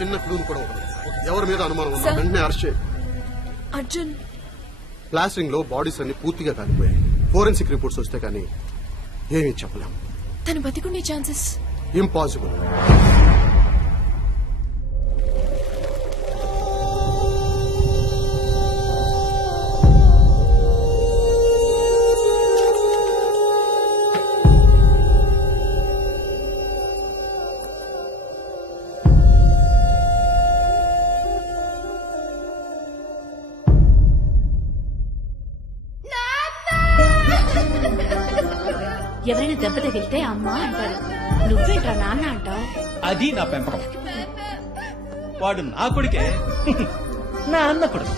చిన్న క్లూను కూడా ఉండదు. ఎవరి మీద అనుమానం ఉన్నా వెంటనే అరెస్ట్ చేయి. అర్జున్, ప్లాస్టరింగ్ లో బాడీస్ అన్ని పూర్తిగా కాలిపోయాయి. ఫోరెన్సిక్ రిపోర్ట్స్ వస్తే కానీ ఏమీ చెప్పలేం. తను బతికుండే ఛాన్సెస్ ఇంపాసిబుల్. ఎవరైనా దెబ్బ తగిలితే అమ్మ అంటారు, నువ్వేంట్రా నాన్న అంటావు? అది నా పెంపకం. వాడు నా కొడుకే, నా అన్న కొడుకు.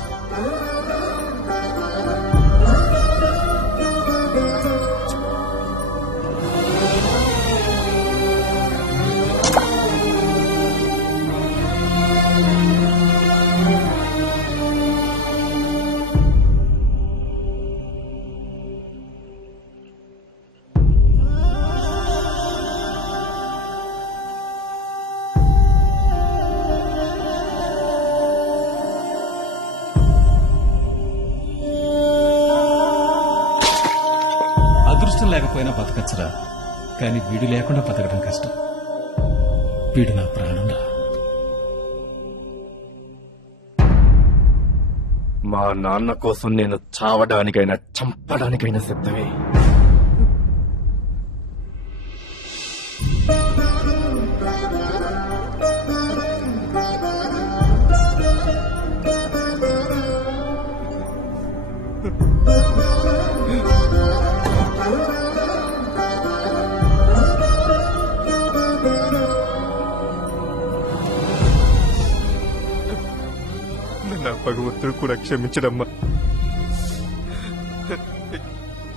లేకపోయినా బతకచ్చురా, కానీ వీడు లేకుండా బతకడం కష్టం. వీడు నా ప్రాణంరా. మా నాన్న కోసం నేను చావడానికైనా చంపడానికైనా సిద్ధమే. నా భగవంతుడు కూడా క్షమించడమ్మా.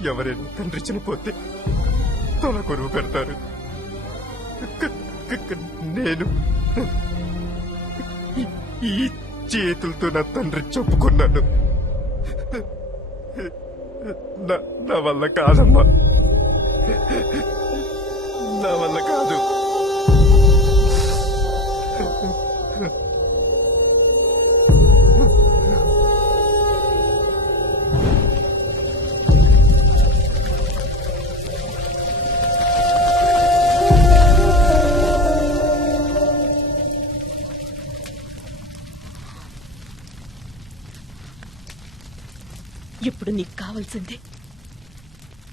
ఎవరైనా తండ్రి చనిపోతే తల కొరువు పెడతారు. నేను ఈ చేతులతో నా తండ్రి చెప్పుకున్నాను. నా వల్ల కాదమ్మా, నా వల్ల కాదు. ఇప్పుడు నీకు కావాల్సిందే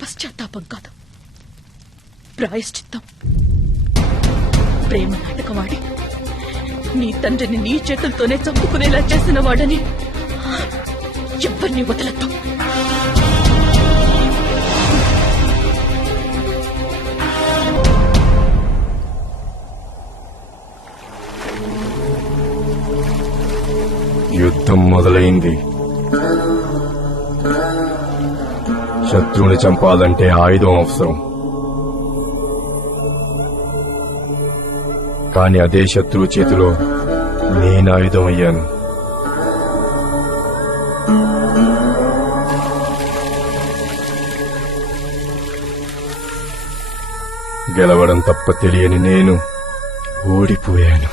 పశ్చాత్తాపం కాదు, ప్రాయశ్చిత్తం. ప్రేమ నాటకమాడి నీ తండ్రిని నీ చేతులతోనే చంపుకునేలా చేసిన వాడని ఎవరిని వదలద్దు. యుద్ధం మొదలైంది. శత్రువుని చంపాలంటే ఆయుధం అవసరం. కాని అదే శత్రువు చేతిలో నేను ఆయుధం అయ్యాను. గెలవడం తప్ప తెలియని నేను ఓడిపోయాను.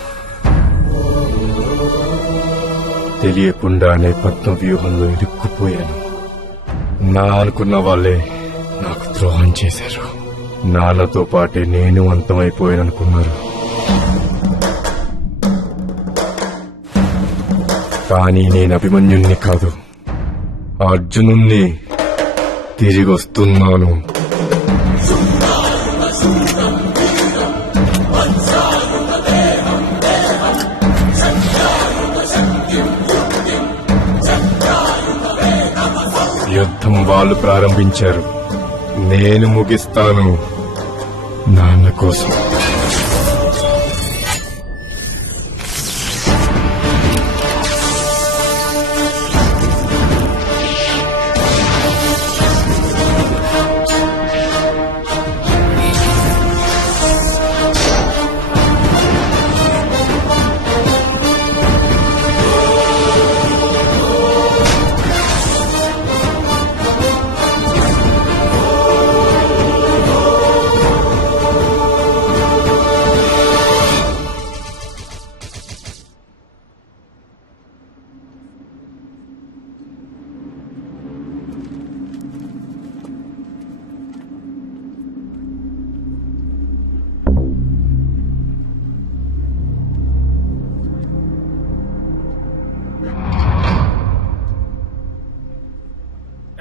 తెలియకుండానే పద్మ వ్యూహంలో ఇరుక్కుపోయాను. నా అనుకున్న వాళ్ళే నాకు ద్రోహం చేశారు. నాన్నతో పాటే నేను అంతమైపోయాననుకున్నారు. కానీ నేను అభిమన్యుణ్ణి కాదు, అర్జునుణ్ణి. తిరిగొస్తున్నాను. యుద్ధం వాళ్ళు ప్రారంభించారు, నేను ముగిస్తాను నాన్న కోసం.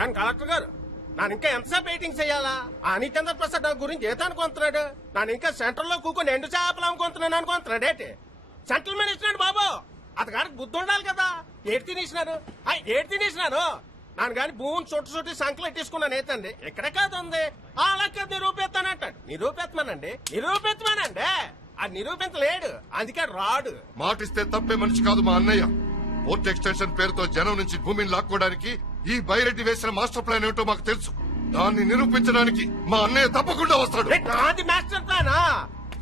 కానీ కలెక్టర్ గారు ನಾನು ఇంకా ఎంతసేపు వెయిటింగ్ చేయాలా అని చంద్ర ప్రసాద్ నా గురించి ఏతానికి కొంటున్నాడు ನಾನು ఇంకా సెంటర్ లో కూకొని ఎండు చేపలు అమ్ముకుంటున్నాను అనుకుంటున్నాడేటి సెంట్రల్ మినిస్టర్ బాబు అతగారికి బుద్ధి ఉండాలి కదా ఏడు తినేసినారు ನಾನು గాని భూమిని చుట్టి సంకలు ఎట్టేసుకున్నాను ఏతండి ఇక్కడే కాదు ఉంది అలాగే నిరూపిస్తానండి అది నిరూపించలేడు అందుకే రాడు. మాటిస్తే తప్పే మనిషి కాదు మా అన్నయ్య. పోర్ట్ ఎక్స్టెన్షన్ పేరుతో జనం నుంచి భూమిని లాక్కోవడానికి ఈ బైరెడ్డి వేసిన మాస్టర్ ప్లాన్ ఏమిటో మాకు తెలుసు. దాన్ని నిరూపించడానికి మా అన్నయ్య తప్పకుండా వస్తాడు. నాది మాస్టర్ ప్లానా?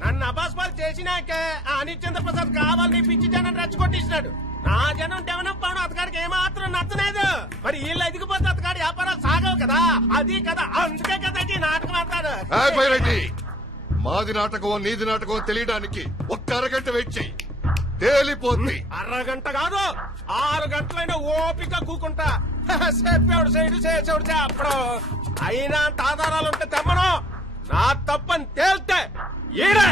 నన్ను అబాస్పాలు చేసినాకే ఆ అనిల్ చంద్ర ప్రసాద్ కావాలని పిచ్చి జనం రెచ్చగొట్టేసినాడు. నా జనం డెవలప్ అవడం అతగాడికి ఏమాత్రం నచ్చలేదు. మరి వీళ్ళు ఎదిగిపోతే అతగాడి వ్యాపారాలు సాగవు కదా, అది కదా, అందుకే కదా ఈ నాటకం ఆడతాడు. బైరెడ్డి, మాది నాటకం నీది నాటకం తెలియడానికి ఒక్క అరగంట వెయిట్ చెయ్యి, తేలిపోద్ది. అరగంట కాదు 6 గంటలైనా ఓపిక కూకుంటా. చెప్పాడు సైడు చేసేవాడు చెప్పడం. అయినా ఆధారాలుంటే తెమ్మను. నా తప్పని తేల్తే ఈడే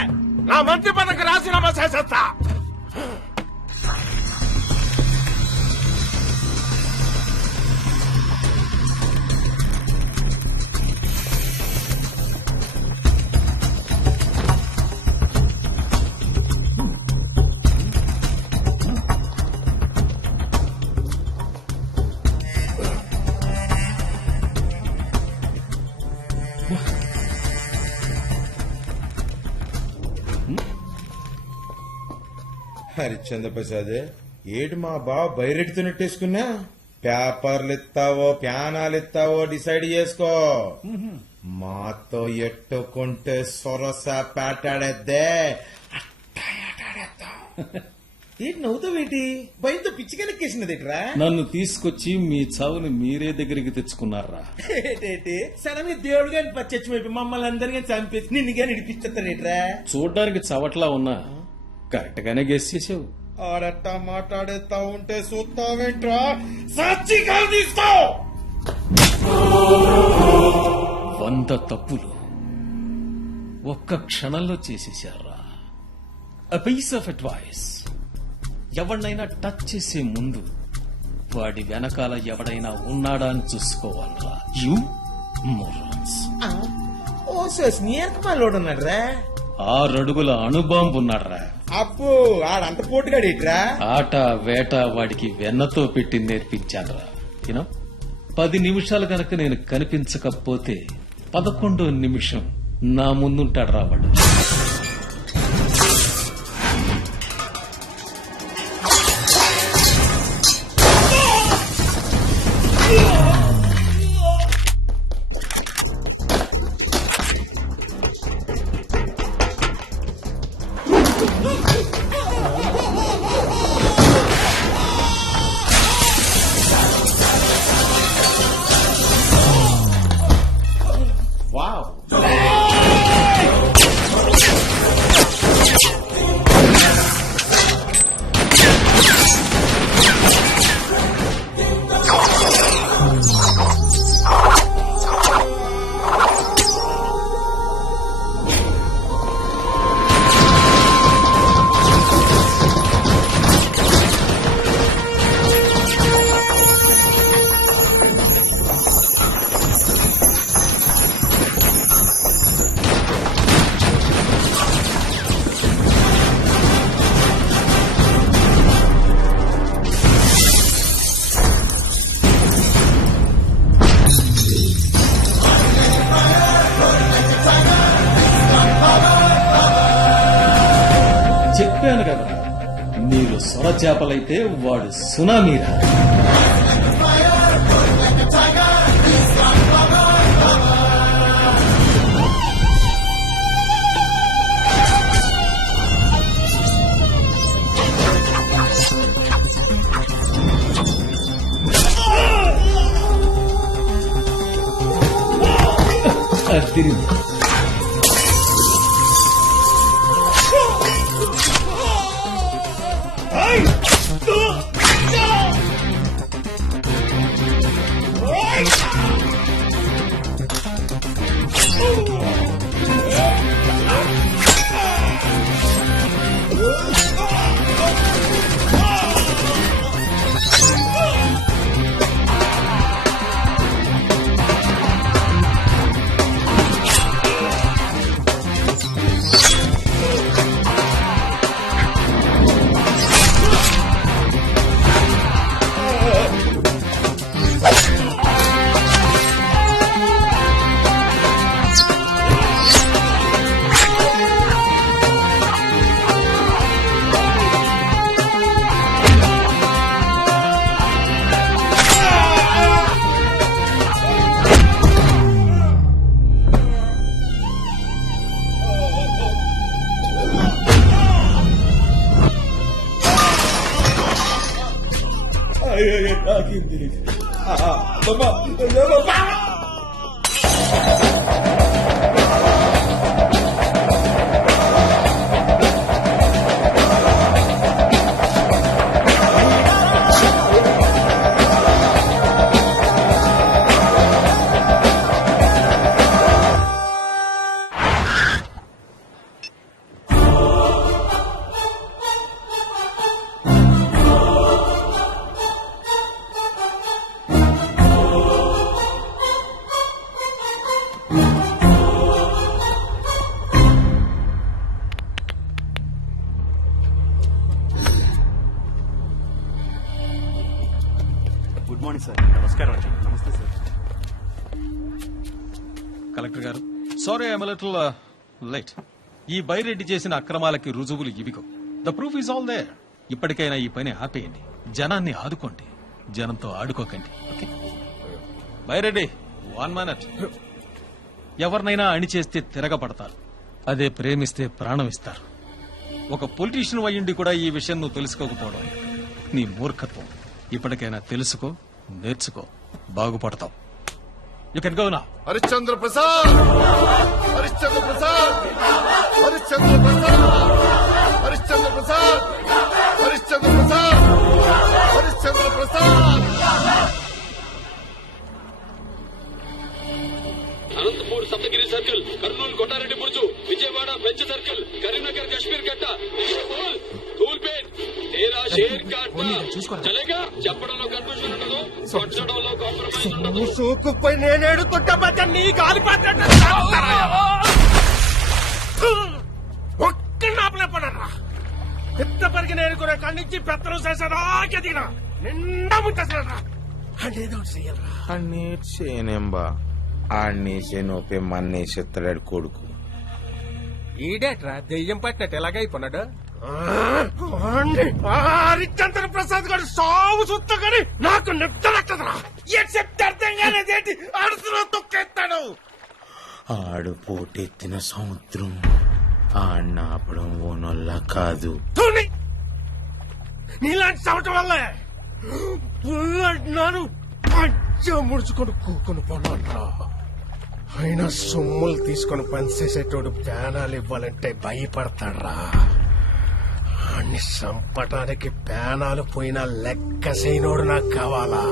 నా మంత్రి పదవికి రాజీనామా చేసేస్తా. హరిశ్చంద్ర ప్రసాద్ ఏడు మా బావ బైరెడ్డితో నెట్టేసుకున్నా పేపర్లు ఇస్తావో ప్యానాలు ఇస్తావో డిసైడ్ చేసుకో. మాతో ఎట్టుకుంటే సొరస పేటాడేద్దే ఏంటి నవ్వుతావేంటి? భయంతో పిచ్చికెనెక్కేసినదేట్రా? నన్ను తీసుకొచ్చి మీ చావుని మీరే దగ్గరికి తెచ్చుకున్నారా? సడన్గా దేవుడు గాని పచ్చచ్చిపోయి మమ్మల్ని అందరినీ చంపేసి నిన్ను గాని ఇడిపిస్తారేట్రా? చూడ్డానికి చవట్లా ఉన్నా కరెక్ట్ గానే గెస్ చేసావు. ఆడట్టా మాట్లాడేస్తా ఉంటే చూస్తావేంట్రా? సాక్షిగా తీసుకో. 100 తప్పులు ఒక్క క్షణంలో చేసేశారా? A piece of advice. ఎవరినైనా టచ్ చేసే ముందు వాడి వెనకాల ఎవడైనా ఉన్నాడా అని చూసుకోవాలరా. యు మొరాన్స్. ఓ సోస్ నీరకమాలోడున్నాడ్రా. 6 అడుగుల అణుబాంబు ఉన్నాడ్రా. అప్పు ఆడంత పోటుగాడేట్రా? ఆట వేట వాడికి వెన్నతో పెట్టి నేర్పించాడ్రా. యూనో 10 నిమిషాలు గనక నేను కనిపించకపోతే 11వ నిమిషం నా ముందుంటాడు రావాడు. వావ్. చెప్పాను కదా, మీరు సొర చేపలైతే వాడు సునామీరా. అదిరింది. నాకేం తెలియదు. బాబా, బాబా. Good morning sir. నమస్కారం అండి. నమస్తే సార్. కలెక్టర్ గారు, సారీ ఐఎమ్ లిటిల్ లైట్. ఈ బైరెడ్డి చేసిన అక్రమాలకి రుజువులు ఇవిగో. The proof is all there. ఇప్పటికైనా ఈ పని ఆపేయండి. జనాన్ని ఆదుకోండి, జనంతో ఆడుకోకండి. Okay Byreddy, 1 minute. ఎవరినైనా అణిచేస్తే తిరగబడతారు, అదే ప్రేమిస్తే ప్రాణం ఇస్తారు. ఒక పొలిటీషియన్ అయ్యుండి కూడా ఈ విషయం నువ్వు తెలుసుకోకపోవడం నీ మూర్ఖత్వం. ఇప్పటికైనా తెలుసుకో, నేర్చుకో, బాగుపడతావు. You can go now. Harishchandra Prasad, Harishchandra Prasad, Harishchandra Prasad, Harishchandra Prasad, Harishchandra Prasad, Harishchandra Prasad. Anantapur Saptagiri circle, Kurnool Kondareddy Buruju, Vijayawada Benz circle, Karimnagar Kashmir గట్ట, ధూల్పేట్, తేరా షేర్ కాట్నా. చలేగా చెప్పడంలో కన్ఫ్యూజన్ ఉండదు, కొట్టడంలో కాంప్రమైజ్ ఉండదు. సూకుపై నేనేడుతుంటే మధ్య నీ గాలి పాత్ర ఒక్క నాపలే పడరా. పెద్ద పరిగి నేర్చుకునే కన్నించి పెత్తలు చేసేదాకే దిగినా నిండా ముట్టేసాడరా. అనేదో చెయ్యరా. అన్నీ చేయనేంబా, ఆడినేసే నోపే మన్నేసేస్తాడు కొడుకు. ఈడేట్రా దెయ్యం పట్టినట్టు ఎలాగైపోన్నాడు. హరిశ్చంద్ర ప్రసాద్ గారు సాగు చూస్తా కానీ నాకు నిద్రక్కదరా. ఏ చెప్తే అర్థం కాలేదేంటి, అడుసులో తొక్కేస్తాడు. ఆడు పోటెత్తిన సముద్రం ఆడినాపడం ఓనొల్ల కాదు. నీలాంటి చవటం వల్లే పుల్లన్నాను పంచ ముడుచుకొని కూకొని పోనా. అయినా సొమ్ములు తీసుకొని పనిచేసేటోడు ప్యానాలు ఇవ్వాలంటే భయపడతాడ్రా. అన్ని చంపటానికి ప్యానాలు పోయినా లెక్క చేయనోడు నాకు కావాలా.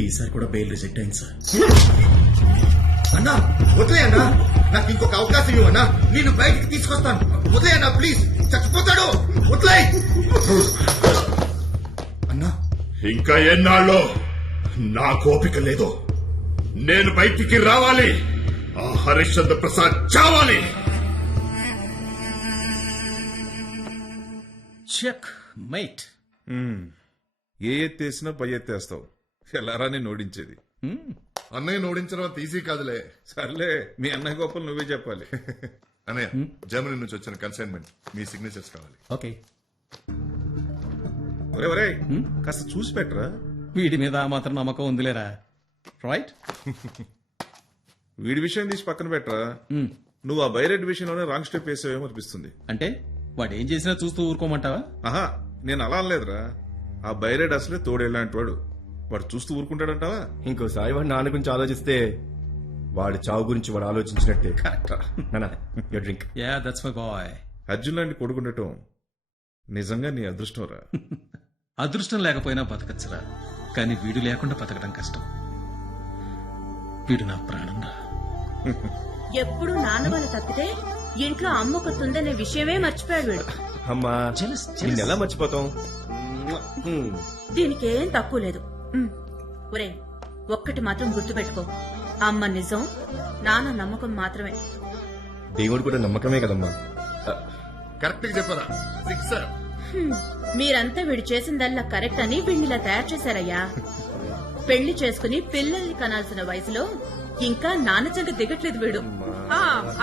ఈసారి కూడా బెయిల్ రిజెక్ట్ అయింది సార్. అన్నా వదిలే అన్నా, నాకు ఇంకొక అవకాశం ఇవ్వన్నా, నేను బయటికి తీసుకొస్తాను. వదిలే అన్నా ప్లీజ్, చచ్చిపోతాడు. వదిలే అన్నా. ఇంకా ఎన్నాళ్ళో నా కోపిక లేదు. నేను బయటికి రావాలి. ఆ హరిశ్చంద్ర ప్రసాద్ చావాలి. Checkmate. ఏ ఎత్తేసినా పై ఎత్తేస్తావు. ఎలారా నేను ఓడించేది? అన్నయ్య ఓడించడం అంత ఈజీ కాదులే. సర్లే, మీ అన్నయ్య గోపాల్ నువ్వే చెప్పాలి. అన్నయ్య, జర్మనీ నుంచి వచ్చిన కన్సైన్మెంట్ మీ సిగ్నేచర్స్ కావాలి. ఓకే. ఒరే కాస్త చూసి పెట్టరా. వీడి మీద ఆ మాత్రం నమ్మకం ఉందిలేరా. రైట్. వీడి విషయం తీసి పక్కన పెట్టరా. నువ్వు ఆ బైరెడ్ విషయంలోనే రాంగ్ స్టెప్ వేసావేమో అనిపిస్తుంది. అంటే వాడు ఏం చేసినా చూస్తూ ఊరుకోమంటావా? ఆహా, నేను అలా అనలేదురా. ఆ బైరెడ్ అసలే తోడేలాంటి వాడు. వాడు చూస్తూ ఊరుకుంటాడంటావా? ఇంకోసారి వాడు నాన్న గురించి ఆలోచిస్తే వాడి చావు గురించి వాడు ఆలోచించినట్టే. Drink. Yeah, that's my boy. Arjun లాంటి కొడుకుండటం నిజంగా నీ అదృష్టం రా. అదృష్టం లేకపోయినా బతకచ్చురా, కానీ వీడు లేకుండా బతకడం కష్టం. వీడు నా ప్రాణం రా. ఎప్పుడు నాన్న వాళ్ళు తప్పితే ఇంట్లో అమ్మకొస్తుందనే విషయమే మర్చిపోయాడు వీడు. అమ్మా, నిన్నెలా మర్చిపోతాం? దీనికేం తక్కువ లేదు. ఒరే, ఒక్కటి మాత్రం గుర్తుపెట్టుకో, అమ్మ నిజం, నాన్న నమ్మకం మాత్రమే. దేవుడు కూడా నమ్మకమే కదమ్మా. కరెక్ట్ గా చెప్పారా? సిక్సర్. మీరంతా వీడు చేసిందల్లా కరెక్ట్ అని వీడినిలా తయారు చేశారయ్యా. పెళ్లి చేసుకుని పిల్లల్ని కనాల్సిన వయసులో ఇంకా నాన్న చంక దిగట్లేదు వీడు.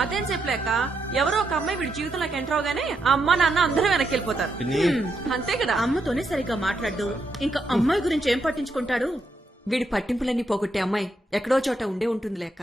అదేం చెప్పలేక ఎవరో ఒక అమ్మాయి వీడి జీవితంలోకి ఎంటర్ అవగానే అమ్మ నాన్న అందరూ వెనక్కి వెళ్ళిపోతారు. అంతే కదా. అమ్మతోనే సరిగ్గా మాట్లాడు. ఇంకా అమ్మాయి గురించి ఏం పట్టించుకుంటాడు? వీడి పట్టింపులన్నీ పోగొట్టే అమ్మాయి ఎక్కడో చోట ఉండే ఉంటుంది లేక.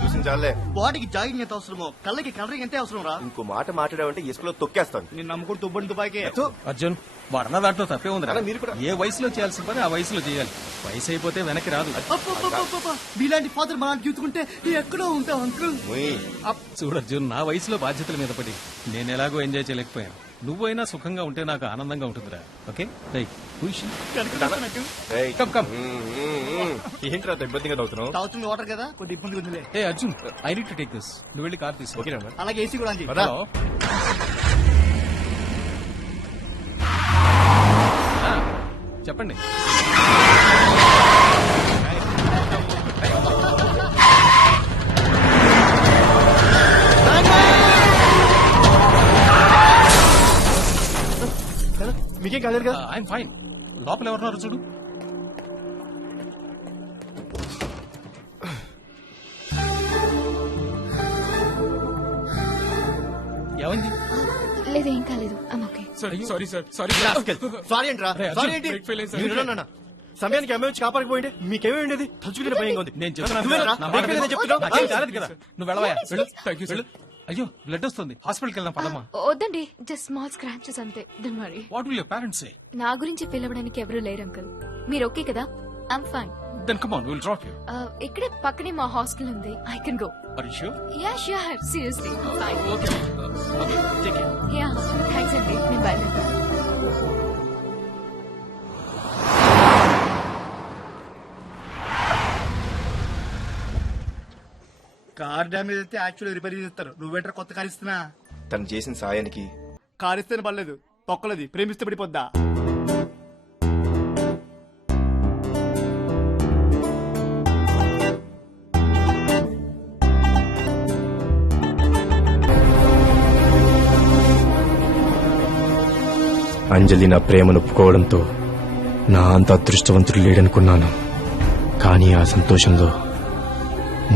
చూసిన చాలే. బాడీకి జాగింగ్ ఎంత అవసరమో కళ్ళకి కలరింగ్ ఎంత అవసరం రా. ఇంకో మాట మాట్లాడావంటే ఇసుకలో తొక్కేస్తాను. నేను నమ్ముకుని తుబ్బని తుపాకే. అర్జున్ వాడన్న దాంట్లో తప్పే ఉంది. ఏ వయసులో చేయాల్సిన పని ఆ వయసులో చేయాలి. వయసు అయిపోతే వెనక్కి రాదు. మీలాంటి ఫాదర్ మనం చూసుకుంటే ఎక్కడో ఉంటాం అంకుల్. చూడు అర్జున్, నా వయసులో బాధ్యతల మీద పడి నేను ఎలాగో ఎంజాయ్ చేయలేకపోయాను. నువ్వైనా సుఖంగా ఉంటే నాకు ఆనందంగా ఉంటుందిరా. ఓకే ఏంట్రా ఇబ్బందిగా అవుతున్నావు? తాగుతుంది వాటర్ కదా, కొద్ది ఇబ్బంది ఉందిలే. ఏ Arjun, I need to take this. నువ్వు వెళ్ళి కార్ తీసుకో. అలాగే ఏసీ కూడా ఆన్ చేయి. హలో. చెప్పండి. మీకేం కాలేదు కదా? I'm fine. లోపల ఎవరున్నారు చూడు. ఏమైంది? లేదు, ఏం కాలేదు. సారీ ఏంట్రా? సారీ ఏంటి? సమయానికి అమ్మాయి వచ్చి కాపాడకపోయింటే మీకేమీ ఉండేది? తలుచుకునే భయంగా ఉంది. నేను చెప్తున్నా. నువ్వు వెళ్ళవా? అయ్యో బ్లడ్ వస్తుంది. హాస్పిటల్కి వెళ్దాం పదమ్మా. వద్దండి, జస్ట్ స్మాల్ స్క్రాచెస్ అంతే. Don't worry. What will your parents say? నా గురించి పిలవడానికి ఎవరూ లేరు అంకుల్. మీరు ఓకే కదా? I'm fine. Then come on, we'll drop you. ఇక్కడే పక్కనే మా హాస్టల్ ఉంది. I can go. Are you sure? Yeah, sure. Seriously. Fine. Okay. Okay, take care. Yeah, thanks అండి. నేను బయలుదేరుతాను. కార్ డ్యామేజ్ అయితే యాక్చువల్లీ రిపేర్ చేస్తారు. నువ్వేంటారు కొత్త కార్ ఇస్తున్నా? తను చేసిన సాయానికి కార్ ఇస్తేనే పర్లేదు, తొక్కలది ప్రేమిస్తే పడిపోద్దా? అంజలి నా ప్రేమను ఒప్పుకోవడంతో నా అంత అదృష్టవంతుడు లేడనుకున్నాను. కానీ ఆ సంతోషంలో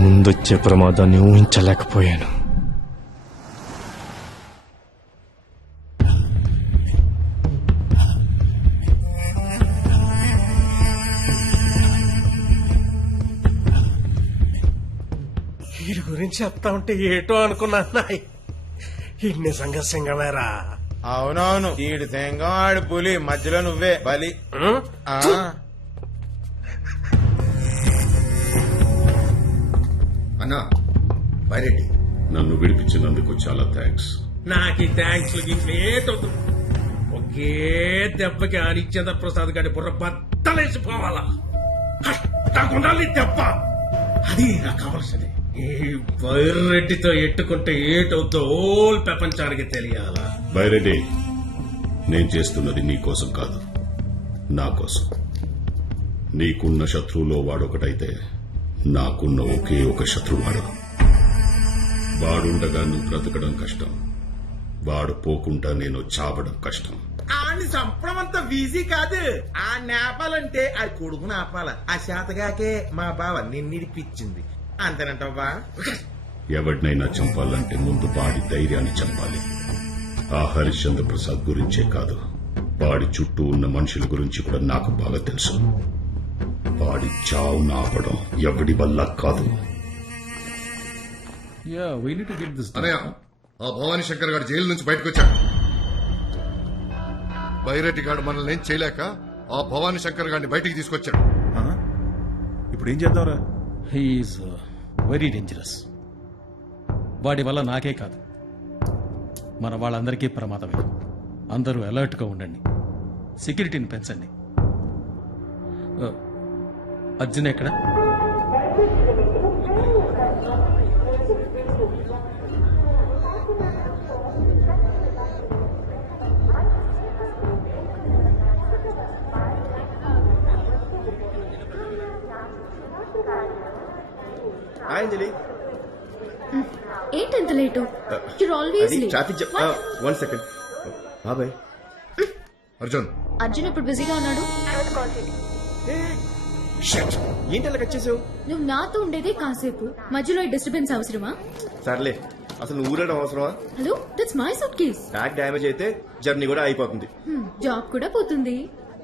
ముందొచ్చే ప్రమాదాన్ని ఊహించలేకపోయాను. వీడి గురించి చెప్తా ఉంటే ఏటో అనుకున్నా. ఈ నిజంగా సింగమేరా? అవునవును, ఈడు సింగం ఆడు పులి, మధ్యలో నువ్వే బలి. అన్నా బైరెడ్డి, నన్ను విడిపించినందుకు చాలా థ్యాంక్స్. నాకు థ్యాంక్స్ ఏటవుతు. ఒకే దెబ్బకి హరిశ్చంద్ర ప్రసాద్ గారి బుర్ర బద్దలేసిపోవాలా? కష్టాకుండాలి దెబ్బ. అది నాకు కావాల్సింది. ఈ బైరెడ్డితో ఎట్టుకుంటే ఏటవుతో ఓల్ ప్రపంచానికి తెలియాలా? బైరెడ్డి, నేను చేస్తున్నది నీ కోసం కాదు, నా కోసం. నీకున్న శత్రువులో వాడొకటైతే నాకున్న ఒకే ఒక శత్రువాడు. వాడుండగా నువ్వు బ్రతకడం కష్టం, వాడు పోకుండా నేను చావడం కష్టం. ఆడిని చంపడం అంత ఈజీ కాదు. ఆ నేపాలంటే ఆ కొడుకు నాపాల. ఆ శాతగాకే మా బావ నిన్నిడిపించింది. అంతేనంటావా? ఎవడినైనా చంపాలంటే ముందు వాడి ధైర్యాన్ని చంపాలి. ఆ హరిశ్చంద్ర ప్రసాద్ గురించే కాదు, వాడి చుట్టూ ఉన్న మనుషుల గురించి కూడా నాకు బాగా తెలుసు. వాడి చావు నాపడం ఎవడి వల్ల కాదు. అనయ్య, ఆ భవానీ శంకర్ గారు జైలు నుంచి బయటకు వచ్చాడు. బైరెడ్డి గారు మనల్ని ఏం చేయలేక ఆ భవానీ శంకర్ గారిని బయటికి తీసుకొచ్చాడు. ఇప్పుడు ఏం చేద్దాంరా? He's very dangerous. వాడి వల్ల నాకే కాదు, మన వాళ్ళందరికీ ప్రమాదమే. అందరూ అలర్ట్ గా ఉండండి, సెక్యూరిటీని పెంచండి. అర్జున్ ఎక్కడ? హాయ్ అంజలి. ఏంటంత లేటు You're always అది late. Traffic What? 1 సెకండ్ బాబాయ్. అర్జున్ అర్జున్ ఇప్పుడు బిజీగా ఉన్నాడు. ఏంటి అలా కట్ చేసావు? నువ్వు నాతో ఉండేదే కాసేపు, మధ్యలో ఈ డిస్టర్బెన్స్ అవసరమా? సర్లే, అసలు నువ్వు ఊరడం అవసరమా? Hello, that's my suit case. Bag damage అయితే జర్నీ కూడా అయిపోతుంది. జాబ్ కూడా పోతుంది.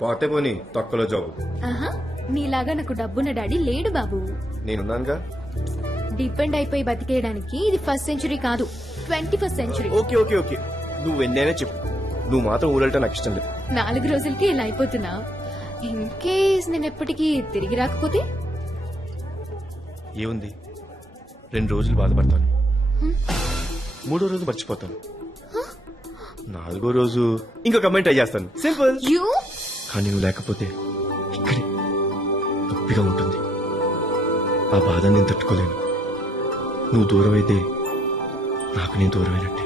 పోతే పోనీ తొక్కలో జాబ్. ఆహా, నీలాగా నాకు డబ్బున్న డాడీ లేడు బాబు. నేనున్నానుగా. డిపెండ్ అయిపోయి బతికేయడానికి ఇది 1st సెంచరీ కాదు, 21st century. Okay okay okay, నువ్వు ఎన్నైనా చెప్పు, నువ్వు మాత్రం ఊరెళ్ళటం నాకు ఇష్టం లేదు. 4 రోజులకి ఇలా అయిపోతున్నా. ఇన్ కేస్ నేను ఎప్పటికీ తిరిగి రాకపోతే ఏముంది, 2 రోజులు బాధపడతాను, 3వ రోజు మర్చిపోతాను, 4వ రోజు ఇంకో కమెంట్ అయ్యేస్తాను. సింపుల్. యూ కానీ నువ్వు లేకపోతే ఇక్కడే నొప్పిగా ఉంటుంది. ఆ బాధ నేను తట్టుకోలేను. నువ్వు దూరం అయితే నాకు నేను దూరమైనట్టే.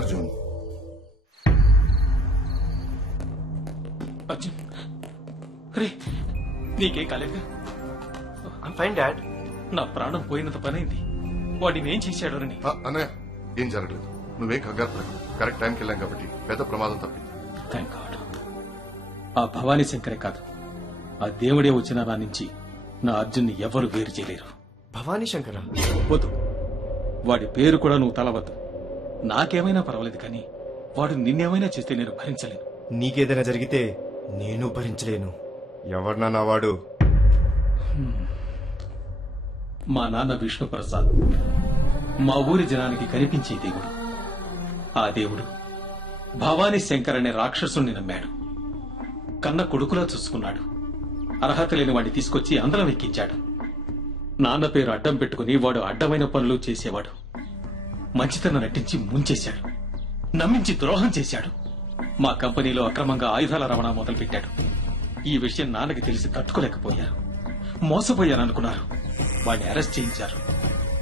అర్జున్ అర్జున్, రే, నీకేం కాలేదుగా? Fine dad. నా ప్రాణం పోయినంత పనైంది. వాడిని ఏం చేశాడు అని. అన్నయ్య ఏం జరగలేదు, నువ్వేం కంగారు పడకు. కరెక్ట్ టైంకి వెళ్ళాం కాబట్టి పెద్ద ప్రమాదం తప్పింది. Thank God. ఆ భవానీ శంకరే కాదు, ఆ దేవుడే వచ్చిన నా నుంచి నా అర్జున్ని ఎవరు వేరు చేయలేరు. భవానీ శంకర వద్దు, వాడి పేరు కూడా నువ్వు తలవద్దు. నాకేమైనా పర్వాలేదు, కానీ వాడు నిన్నేమైనా చేస్తే నేను భరించలేను. నీకేదైనా జరిగితే నేను భరించలేను. ఎవరినా వాడు? మా నాన్న విష్ణుప్రసాద్, మా ఊరి జనానికి కనిపించే దేవుడు. ఆ దేవుడు భవానీ శంకర్ అనే రాక్షసుని నమ్మాడు. కన్న కొడుకులా చూసుకున్నాడు. అర్హత లేని వాడిని తీసుకొచ్చి అందరం ఎక్కించాడు. నాన్న పేరు అడ్డం పెట్టుకుని వాడు అడ్డమైన పనులు చేసేవాడు. మంచితనం నటించి ముంచేశాడు. నమ్మించి ద్రోహం చేశాడు. మా కంపెనీలో అక్రమంగా ఆయుధాల రవాణా మొదలుపెట్టాడు. ఈ విషయం నాన్నకి తెలిసి తట్టుకోలేకపోయారు. మోసపోయారనుకున్నారు. వాడిని అరెస్ట్ చేయించారు.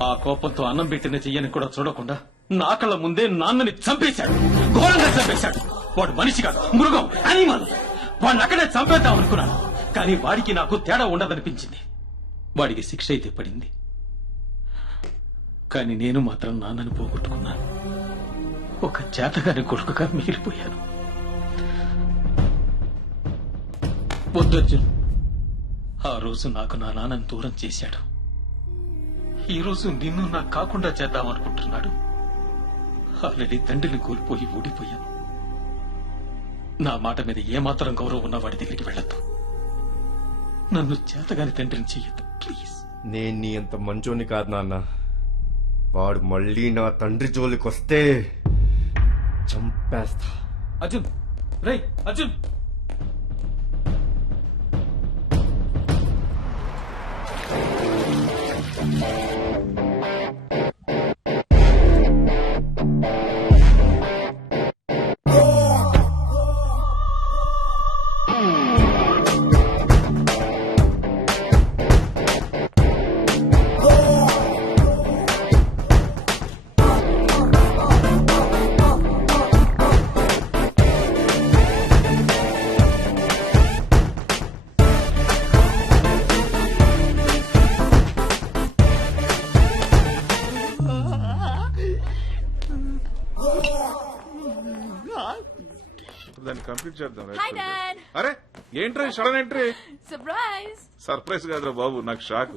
ఆ కోపంతో అన్నం పెట్టిన చెయ్యని కూడా చూడకుండా నా కళ్ళ ముందే నాన్నని చంపేశాడు. ఘోరంగా చంపేశాడు. వాడు మనిషి కాదు, మృగం, యానిమల్. వాడిని అక్కడే చంపేద్దాం అనుకున్నాను, కానీ వాడికి నాకు తేడా ఉండదనిపించింది. వాడికి శిక్ష అయితే పడింది, కానీ నేను మాత్రం నాన్నని పోగొట్టుకున్నాను. ఒక చేతగాని కొడుకుగా మిగిలిపోయాను. వద్దర్జున్, ఆ రోజు నాకు నా నాన్నని దూరం చేశాడు. ఈ రోజు నిన్ను నాకు కాకుండా చేద్దామనుకుంటున్నాడు. ఆల్రెడీ తండ్రిని కోల్పోయి ఓడిపోయాను. నా మాట మీద ఏమాత్రం గౌరవం ఉన్న వాడి దగ్గరికి వెళ్ళొద్దు. నన్ను చేతగాని తండ్రిని చెయ్యొద్దు ప్లీజ్. నేను నీ అంత మంచోని కాదు నాన్న. వాడు మళ్ళీ నా తండ్రి జోలికి వస్తే చంపేస్తా. అర్జున్, రేయ్ అర్జున్. కంప్లీట్ చేద్దాం. Hi dad. అరే ఏంట్రా సడన్ ఎంట్రీ? సర్ప్రైజ్. సర్ప్రైజ్ కాదురా బాబు, నాకు shock.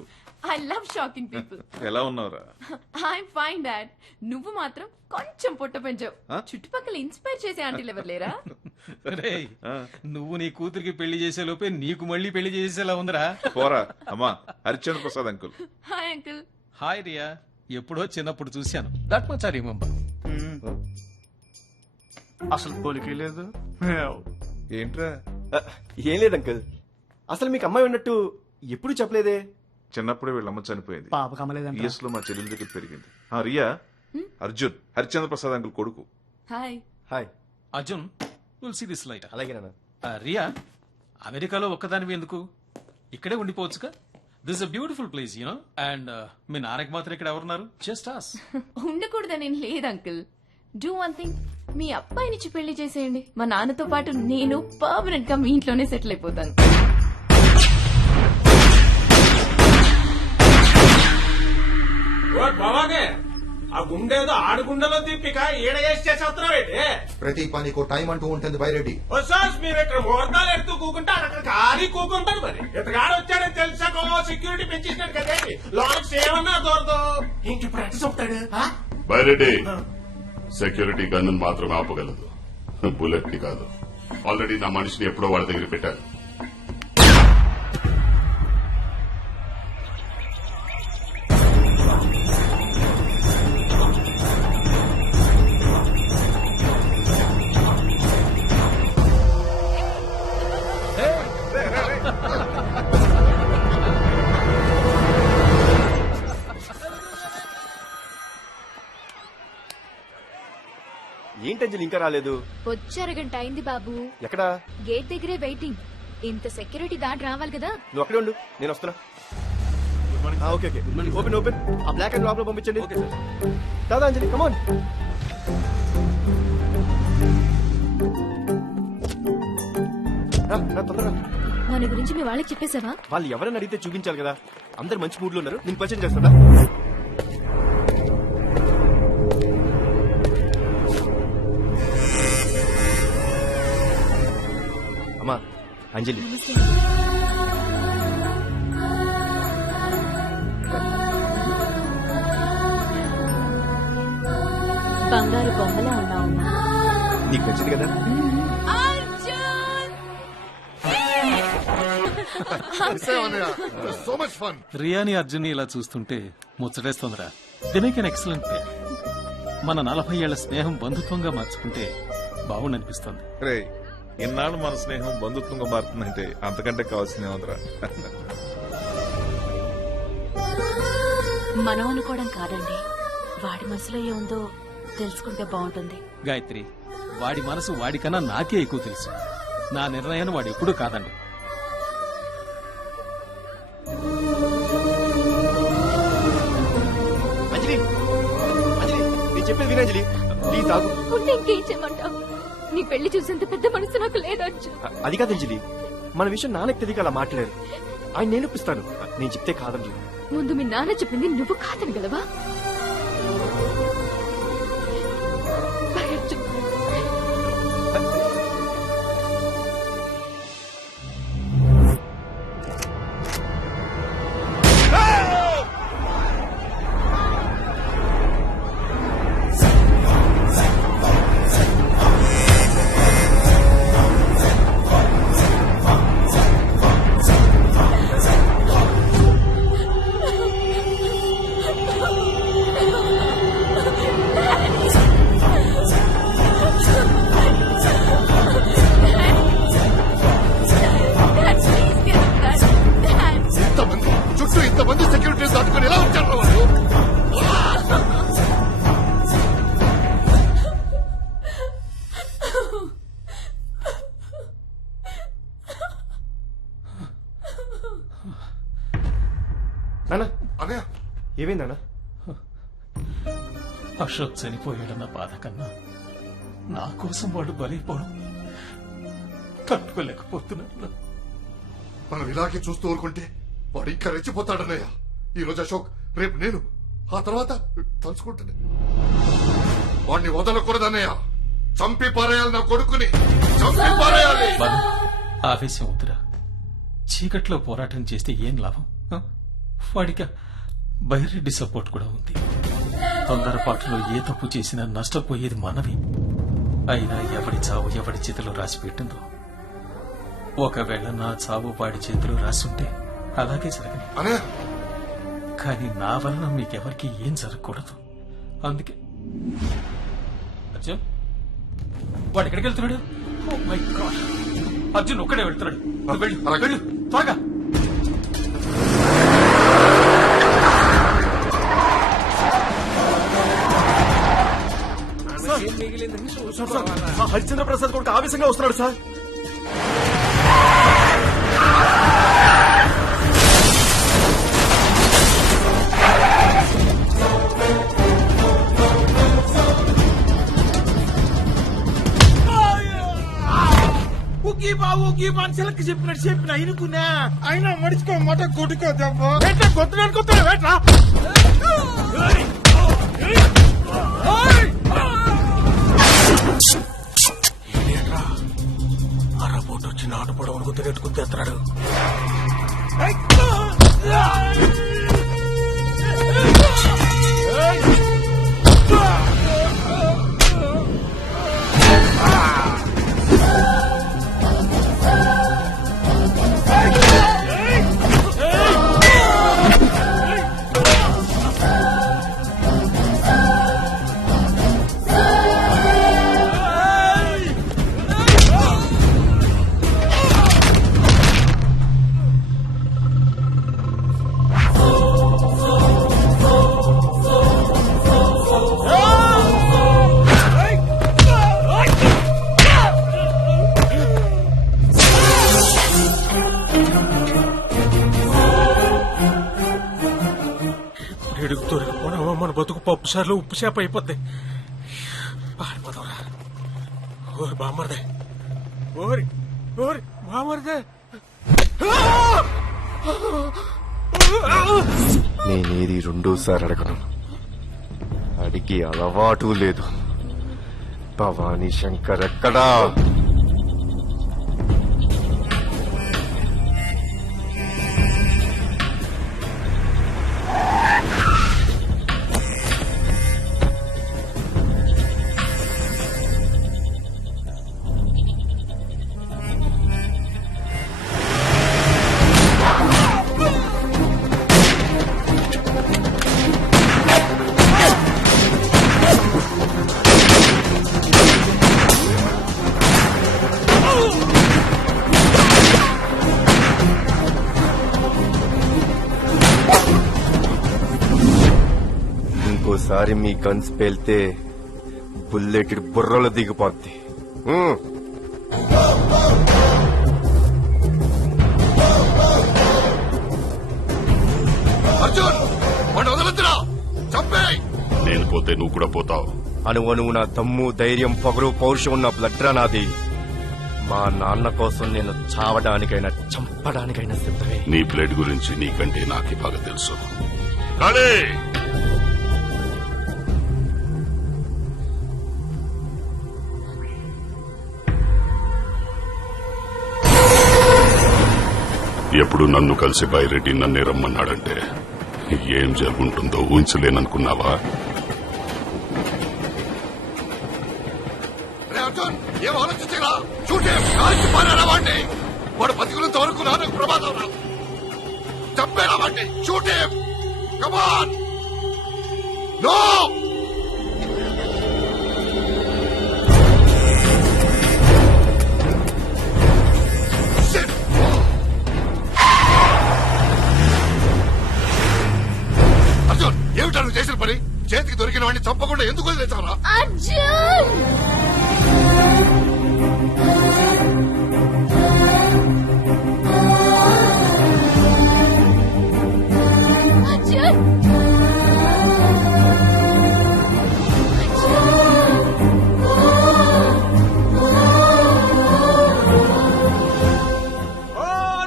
I love shocking people. ఎలా ఉన్నావురా? I'm fine dad. నువ్వు మాత్రం కొంచెం పొట్ట పెంచావు. చుట్టుపక్కల ఇన్స్పైర్ చేసే ఆంటీలు ఎవరు లేరా? రేయ్, నువ్వు నీ కూతురికి పెళ్లి చేసే లోపే నీకు మళ్ళీ పెళ్లి చేసేలా ఉందిరా. పోరా అమ్మా. Harichandra Prasad uncle. Hi uncle. Hi Riya, ఎప్పుడో చిన్నప్పుడు చూశాను. That much I remember. అసలు పోలికే లేదు. ఏంట్రా? ఏం లేదు అంకుల్, అసలు మీకు అమ్మాయి ఉన్నట్టు ఎప్పుడు చెప్పలేదే. చిన్నప్పుడే వీళ్ళమ్మ చనిపోయింది. పాప కమ్మలేదంట. యుఎస్ లో మా చెల్లెల దగ్గర పెరిగింది. రియా, అర్జున్ హరిచంద్ర ప్రసాద్ అంకుల్ కొడుకు. Hi. Hi Arjun, will see this light. అలాగే నాన్న. రియా, అమెరికాలో ఒక్కదానివి ఎందుకు? ఇక్కడే ఉండిపోవచ్చుగా. This a beautiful place you know. And మీ నాన్నకి మాత్రం ఇక్కడ ఎవరున్నారు? Just us. ఉండకూడదని లేదు అంకుల్. డూ వన్ థింగ్, మీ అబ్బాయినిచ్చి పెళ్లి చేసేయండి. మా నాన్నతో పాటు నేను పర్మనెంట్ గా మీ ఇంట్లోనే సెటిల్ అయిపోతాను. బాబాగే ఆ గుండేదో ఆడుగుండలో తిప్పిక ఈడ చేసి చేసేస్తున్నావేంటి? ప్రతి పనికి టైం అంటూ ఉంటుంది బైరెడ్డి. సార్ మీరు ఇక్కడ ముహూర్తాలు ఎడుతూ కూకుంటే అక్కడ ఖాళీ కూకుంటారు. మరి ఇతగాడు వచ్చాడని తెలిసాక సెక్యూరిటీ పెంచేసినాడు కదేంటి, లోనకి సేవన్నా దూరదు. ఇంకెప్పుడు ఎట్ట చెప్తాడు? బైరెడ్డి సెక్యూరిటీ గన్ను మాత్రమే ఆపగలదు, బుల్లెట్ ని కాదు. ఆల్రెడీ నా మనిషిని ఎప్పుడో వాళ్ళ దగ్గర పెట్టాను. ఏంటంజలి ఇంకా రాలేదు? వచ్చరగంట అయింది బాబు. ఎక్కడా? గేట్ దగ్గరే వెయిటింగ్. ఇంత సెక్యూరిటీ దాటి రావాలి కదా. నువ్వు అక్కడే ఉండు, నేను వస్తున్నా. Okay okay, open open. ఆ బ్లాక్ అండ్ లోపల పంపించండి. దాదా అంజలి, కమాన్. తొందరగా. మన గురించి మీ వాళ్ళకి చెప్పేశావా? వాళ్ళు ఎవరైనా అడిగితే చూపించాలి కదా. అందరు మంచి మూడ్ లో ఉన్నారు, నేను పరిచయం చేస్తున్నా. అమ్మా అంజలి. బంగారు బొమ్మలా ఉన్నావు. నీకు నచ్చింది కదా? So much fun. రియాని అర్జున్ ఇలా చూస్తుంటే ముచ్చటేస్తోందిరా. They make an excellent pair. మన 40 ఏళ్ల స్నేహం బంధుత్వంగా మార్చుకుంటే బాగుండనిపిస్తోంది. రే, ఇన్నాళ్ళు మన స్నేహం బంధుత్వంగా మారుతుందంటే అంతకంటే కావాల్సిందే ఉందిరా. మనం అనుకోవడం కాదండి, వాడి మనసులో ఏముందో తెలుసుకుంటే బాగుంటుంది. గాయత్రి, వాడి మనసు వాడికన్నా నాకే ఎక్కువ తెలుసు. నా నిర్ణయాన్ని వాడు ఎప్పుడూ కాదండి. అంజలి, అంజలి, నేను చెప్పేది వినంజలి, ప్లీజ్ ఆగు. ఉంటే ఇంకేం చేయమంటావు? నీ పెళ్లి చూసేంత పెద్ద మనసు నాకు లేదచ్చు. అది కాదు అంజలి, మన విషయం నాన్నకి తెలియక అలా మాట్లాడారు. ఆయన నేను ఒప్పిస్తాను, నేను చెప్తే కాదంజలి. ముందు మీ నాన్న చెప్పింది నువ్వు కాదనగలవా? ఇంతమంది సెక్యూరిటీ దాటుకుని ఎలా వచ్చారు వాళ్ళు? నాన్న ఏమైందన్నా? అశోక్ చనిపోయాడన్న బాధ కన్నా నా కోసం వాడు బలైపోవడం తట్టుకోలేకపోతున్నాను. మనం ఇలాగే చూస్తూ ఊరుకుంటే వాడు ఇంకా రెచ్చిపోతాడన్నయ్య. ఈ రోజు అశోక్, రేపు నేను, ఆ తర్వాత తలుచుకుంటాను. వాడిని వదలకూడదన్నయ్య. చంపి పారేయాలి నా కొడుకుని, చంపి పారేయాలి. బాలు, ఆవేశం వద్దురా. చీకట్లో పోరాటం చేస్తే ఏం లాభం? ఆ? వాడికి బైరెడ్డి సపోర్ట్ కూడా ఉంది. తొందరపాటులో ఏ తప్పు చేసినా నష్టపోయేది మనవి. అయినా ఎవడి చావు ఎవడి చేతిలో రాసి పెట్టిందో. ఒకవేళ నా చావు వాడి చేతిలో రాసుంటే అలాగే జరగని. కానీ నా వలన మీకెవరికి ఏం జరగకూడదు. అందుకే అర్జున్, వాడు ఎక్కడికి వెళ్తున్నాడు? ఓ మై గాడ్, అర్జున్ ఒక్కడే వెళ్తున్నాడు. నువ్వు వెళ్ళు, వెళ్ళు త్వరగా. హరిచంద్ర ప్రసాద్ కొడుకు ఆవేశంగా వస్తున్నాడు సార్. ఊకి మనుషులకి చెప్పిన ఇనుకున్నా అయినా మడుచుకో మాట కొట్టుకో దెబ్బ కొట్టుకుంటా వేట్రా. అరపోటు వచ్చి నాటు పొడవును గుర్తుకెట్టుకుని మన బతుకు పప్పు సార్లు ఉప్పు చేప అయిపోద్ది. పారిపోతావురా. ఓరి బామర్దే, ఓరి ఓరి బామర్దే. నేనేది రెండోసారి అడగను. అడిగి అలవాటు లేదు. భవానీ శంకర్ ఎక్కడా? ఇంకోసారి మీ గన్స్ పేల్తే బుల్లెట్ బుర్రలో దిగిపోద్ది. అర్జున్, వాడు వదలొద్దురా, చంపేయ్. నేను పోతే నువ్వు కూడా పోతావు. అణువణువు నా దమ్ము, ధైర్యం, పొగరు, పౌరుషం ఉన్న బ్లడ్రా నాది. మా నాన్న కోసం నేను చావడానికైనా చంపడానికైనా సిద్ధమే. నీ బ్లడ్ గురించి నీకంటే నాకే బాగా తెలుసు. కానీ ఎప్పుడు నన్ను కలిసి బైరెడ్డి నన్నే రమ్మన్నాడంటే ఏం జరుగుంటుందో ఊహించలేననుకున్నావా? ఏం ఆలోచించరా? చూడే వాడిని, వాడు బతికున్నంత వరకు నాకు ప్రమాదం రా. చంపేరా వాడిని, చూడే. కమాన్, నో. అర్జున్, ఏమిటా నువ్వు చేసిన పని? చేతికి దొరికిన వాడిని చంపకుండా ఎందుకు వదిలేసావరా? అర్జున్,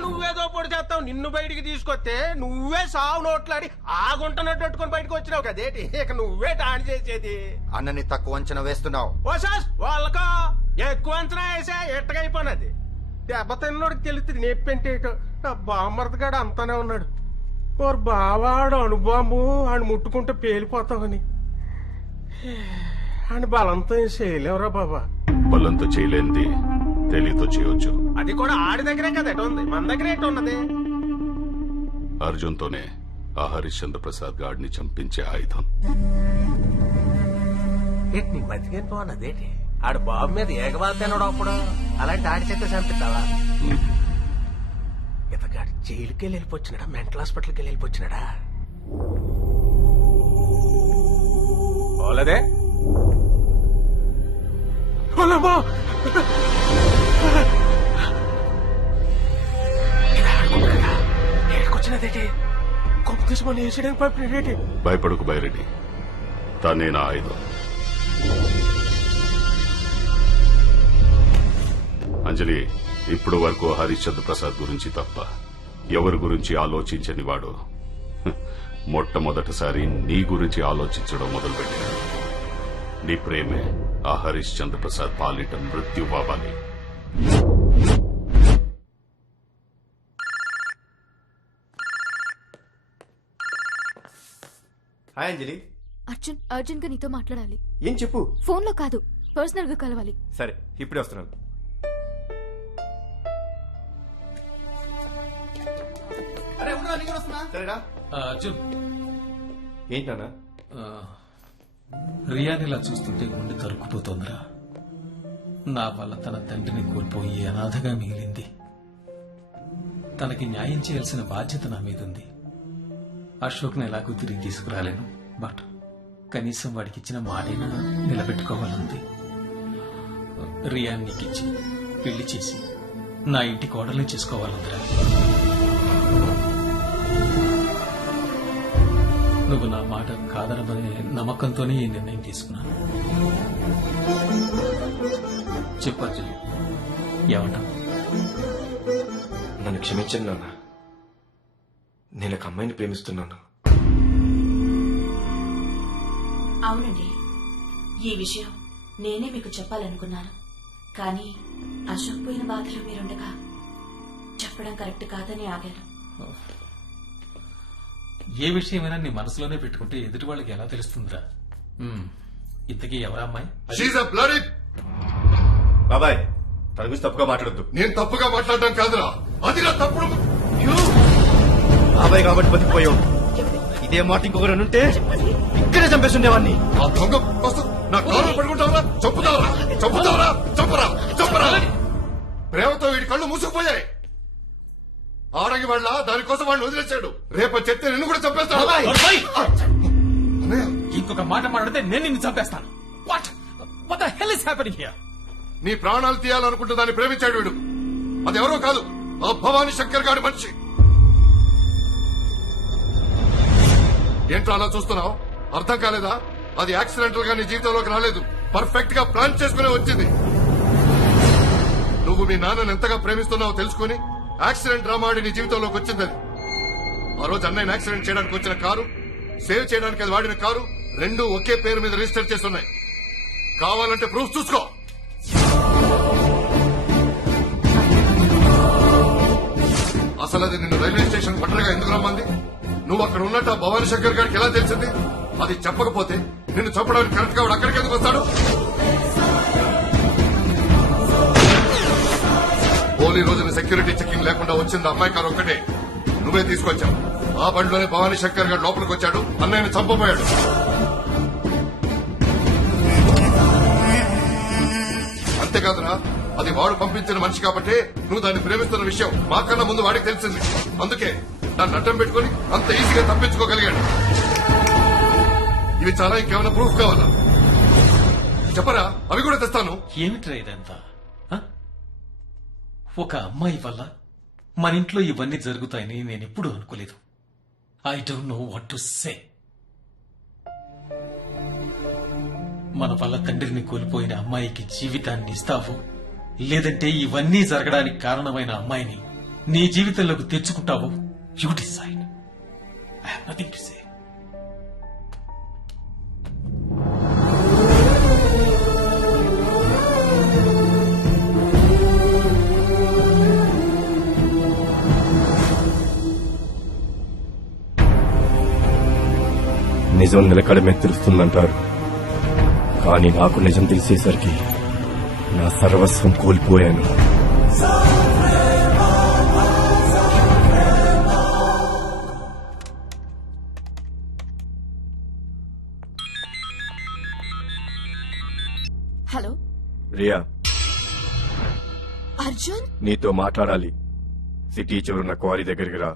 నువ్వేదో పొడి చేస్తావు. నిన్ను బయటికి తీసుకొస్తే నువ్వే సావు నోట్లాడి ఆ గుంట అన్నట్టుకొని బయటకు వచ్చినావు కదేటి ఇక నువ్వేట ఆడి చేసేది. అన్నని తక్కువ అంచనా వేస్తున్నావు. ఓసాస్ వాళ్ళకో ఎక్కువ అంచనా వేసా ఎట్టగైపోయినది. దెబ్బ తిన్నోడికి తెలుస్తుంది నొప్పి నా బామ్మర్దగాడు అంతానే ఉన్నాడు. ఓరు బావాడు అణుబాంబు ఆడు ముట్టుకుంటే పేలిపోతామని అని బలంతో ఏం చేయలేవురా బాబా. బలంతో చేయలేంది తెలియతో చేయొచ్చు. అది కూడా ఆడి దగ్గరే కదా ఎటు ఉంది, మన దగ్గర ఎటు ఉన్నది. అర్జున్తోనే ఆ హరిశ్చంద్ర ప్రసాద్ గాడిని చంపించే ఆయుధం. ఏంటి నీ బతికేం పోనదేటి ఆడు బాబు మీద ఏగవాలు తినడు అప్పుడు అలాంటి ఆడి చేస్తే చంపిస్తావా? ఇతగాడు జైలుకి వెళ్ళిపోచ్చినాడా, మెంటల్ హాస్పిటల్కి వెళ్ళిపోచ్చినాడా? ఓలదే ఓలమ్మా ఏడుకొచ్చినదేటి గొప్ప తీసుకొని వేసేయడానికి పంపినదేటి. భయపడుకు బైరెడ్డి, తానే నా ఆయుధం. అంజలి, ఇప్పుడు వరకు హరిశ్చంద్ర ప్రసాద్ గురించి తప్ప ఎవరి గురించి ఆలోచించని వాడు మొట్టమొదటిసారి నీ గురించి ఆలోచించడం మొదలుపెట్టాడు. నీ ప్రేమే ఆ హరిశ్చంద్ర ప్రసాద్ పాలిట మృత్యు బాబాలి. హాయ్ అంజలి. అర్జున్ అర్జున్ గా నీతో మాట్లాడాలి. ఏం చెప్పు. ఫోన్ లో కాదు, పర్సనల్ గా కలవాలి. సరే, ఇప్పుడే వస్తున్నాను. సరేరా. అర్జున్, ఏంటన్నా? రియానిలా చూస్తుంటే గుండె తరుక్కుపోతోందిరా. నా వల్ల తన తండ్రిని కోల్పోయి అనాథగా మిగిలింది. తనకి న్యాయం చేయాల్సిన బాధ్యత నా మీదుంది. అశోక్ని ఎలాగూ తిరిగి తీసుకురాలేను, బట్ కనీసం వాడికి ఇచ్చిన మాటైనా నిలబెట్టుకోవాలంది. రియాన్ నీకిచ్చి పెళ్లి చేసి నా ఇంటి కోడలే చేసుకోవాలందిరా. నువ్వు నా మాట కాదనబడే నమ్మకంతోనే ఈ నిర్ణయం తీసుకున్నాను. చెప్పచ్చు, ఏమంటావు? నన్ను క్షమించండి నాన్న. నేను ఒక అమ్మాయిని ప్రేమిస్తున్నాను. అవునండి, ఈ విషయం నేనే మీకు చెప్పాలనుకున్నాను. కానీ అశోక్ పోయిన బాధలో మీరుండగా చెప్పడం కరెక్ట్ కాదని ఆగాను. ఏ విషయమైనా నీ మనసులోనే పెట్టుకుంటే ఎదుటి వాళ్ళకి ఎలా తెలుస్తుందిరా? ఇంతకీ ఎవరా అమ్మాయి? బాబాయ్, తన గురించి తప్పుగా మాట్లాడద్దు. నేను తప్పుగా మాట్లాడడం కాదురా, అది నా తప్పుడు. బాబాయ్ కాబట్టి బతికిపోయావు. ఇదే మాట ఇంకొకరు ఉంటే ఇక్కడే చంపేస్తుండేవాడిని. ఆ దొంగ కోసం నా కాళ్ళు పడుకుంటావరా? చంపుతావరా? చంపుతావరా? చంపరా? చంపరా? ప్రేమతో వీడి కళ్ళు మూసుకుపోయాయి. ఆడగి వాళ్ళ దానికోసం వాడిని వదిలేశాడు. రేపు చెప్తే నిన్ను కూడా చంపేస్తాడు. ఇంకొక మాట మాట్లాడితే నేను నిన్ను చంపేస్తాను. What? What the hell is happening here? నీ ప్రాణాలు తీయాలనుకుంటే దాన్ని ప్రేమించాడు వీడు. అది ఎవరో కాదు, ఆ భవానీ శంకర్ గారి మనిషి. ఏంటో అలా చూస్తున్నావు? అర్థం కాలేదా? అది యాక్సిడెంటల్ గా నీ జీవితంలోకి రాలేదు, పర్ఫెక్ట్ గా ప్లాన్ చేసుకునే వచ్చింది. నువ్వు మీ నాన్నని ఎంతగా ప్రేమిస్తున్నావో తెలుసుకుని యాక్సిడెంట్ డ్రామా ఆడి నీ జీవితంలోకి వచ్చింది. అది ఆ రోజు అన్నయ్యని యాక్సిడెంట్ చేయడానికి వచ్చిన కారు, సేవ్ చేయడానికి అది వాడిన కారు, రెండు ఒకే పేరు మీద రిజిస్టర్ చేస్తున్నాయి. కావాలంటే ప్రూఫ్ చూసుకో. అసలు అది నిన్ను రైల్వే స్టేషన్ పట్టణగా ఎందుకు రమ్మంది? నువ్వు అక్కడ ఉన్నట్టు ఆ భవానీ శంకర్ గారికి ఎలా తెలిసింది? అది చెప్పకపోతే నిన్ను చంపడానికి కరెక్ట్ గా వాడు అక్కడికి ఎందుకు వస్తాడు? హోలీ రోజున సెక్యూరిటీ చెకింగ్ లేకుండా వచ్చింది అమ్మాయి కారు ఒక్కటే. నువ్వే తీసుకొచ్చావు. ఆ బండిలోనే భవానీ శంకర్ గారు లోపలికి వచ్చాడు, అన్నయ్యని చంపబోయాడు. అంతేకాదురా, అది వాడు పంపించిన మనిషి కాబట్టి నువ్వు దాన్ని ప్రేమిస్తున్న విషయం మాకన్నా ముందు వాడికి తెలిసింది. అందుకే దాన్ని అడ్డం పెట్టుకుని అంత ఈజీగా తప్పించుకోగలిగాడు. ఇవి చాలా ఇంకేమైనా ప్రూఫ్ కావాలా? చెప్పరా, అవి కూడా తెస్తాను. ఏమిట్రా ఇదంతా? ఒక అమ్మాయి వల్ల మన ఇంట్లో ఇవన్నీ జరుగుతాయని నేను ఎప్పుడూ అనుకోలేదు. I don't know what to say. మన వల్ల తండ్రిని కోల్పోయిన అమ్మాయికి జీవితాన్ని ఇస్తావు, లేదంటే ఇవన్నీ జరగడానికి కారణమైన అమ్మాయిని నీ జీవితంలోకి తెచ్చుకుంటావు. You decide. I have nothing to say. నిజం నిలకడమే తెలుస్తుందంటారు. కానీ నాకు నిజం తెలిసేసరికి నా సర్వస్వం కోల్పోయాను. హలో రియా, అర్జున్, నీతో మాట్లాడాలి. సిటీ చివరున్న క్వారీ దగ్గరికి రా.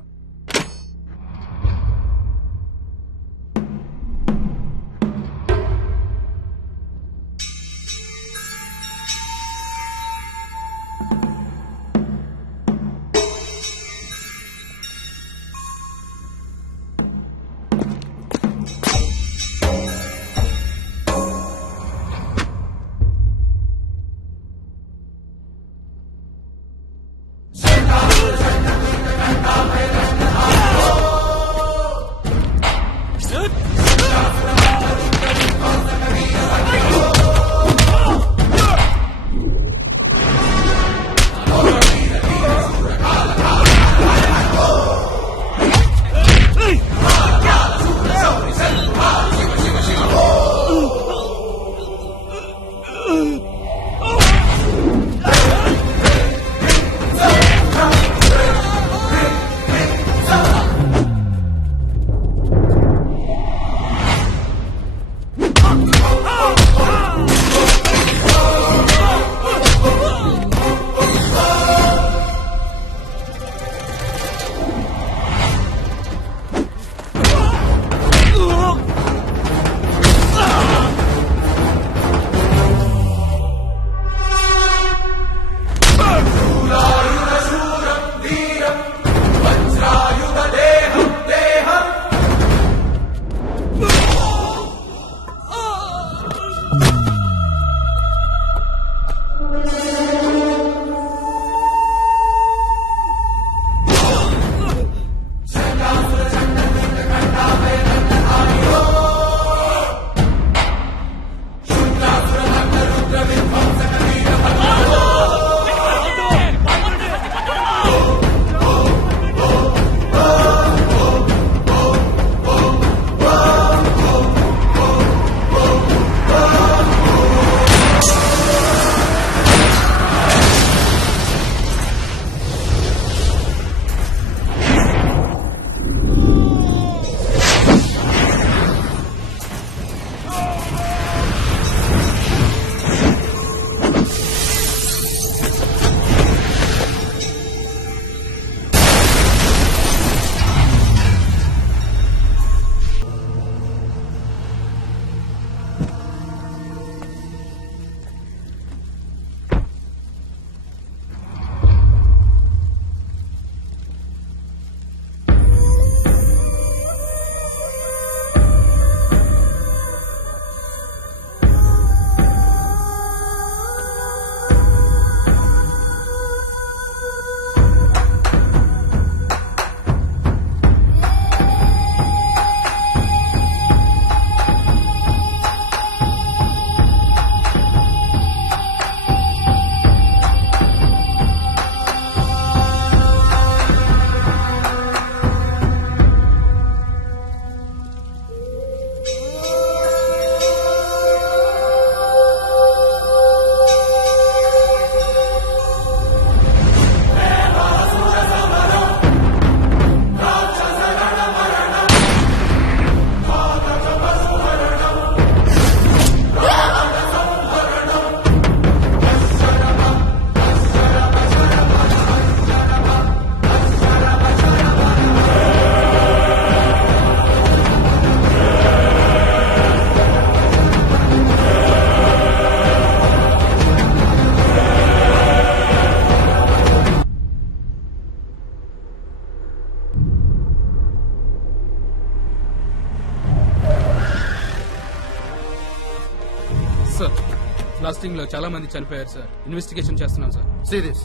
బ్లాస్టింగ్ లో చాలా మంది చనిపోయారు సార్. ఇన్వెస్టిగేషన్ చేస్తున్నాం సార్. సీరియస్,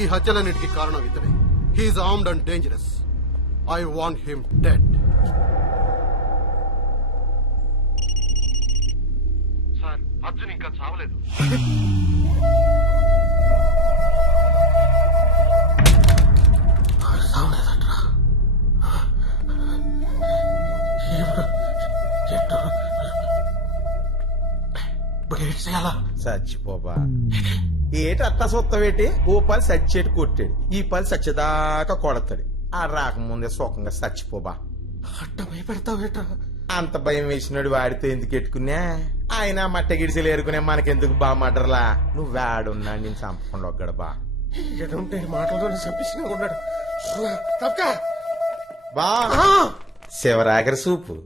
ఈ హత్యలన్నిటికీ కారణం ఇతనే. He's armed and dangerous. I want him dead. Sir, Arjun ఇంకా చావలేదు. ఇప్పుడు ఏం చేయాలా? చచ్చిపోబా ఏటి అత్తా సొత్తవేటి? ఓ పని సచ్చేటి కొట్టాడు, ఈ పని సచ్చేదాకా కొడతాడు. ఆ రాకముందే సుఖంగా చచ్చిపోబా. అట్ట భయపెడతావేట? అంత భయం వేసినాడు వాడితో ఎందుకు ఎట్టుకున్నా? ఆయన మట్ట గిడిసెలు ఏరుకునే మనకెందుకు బా మటర్లా? నువ్వు వాడున్నా నేను చంపకుండా ఒక్కడు బా. ఎటుంటే మాటలతో చంపించిన ఉన్నాడు. తప్పక బా శివరాగరి సూపు.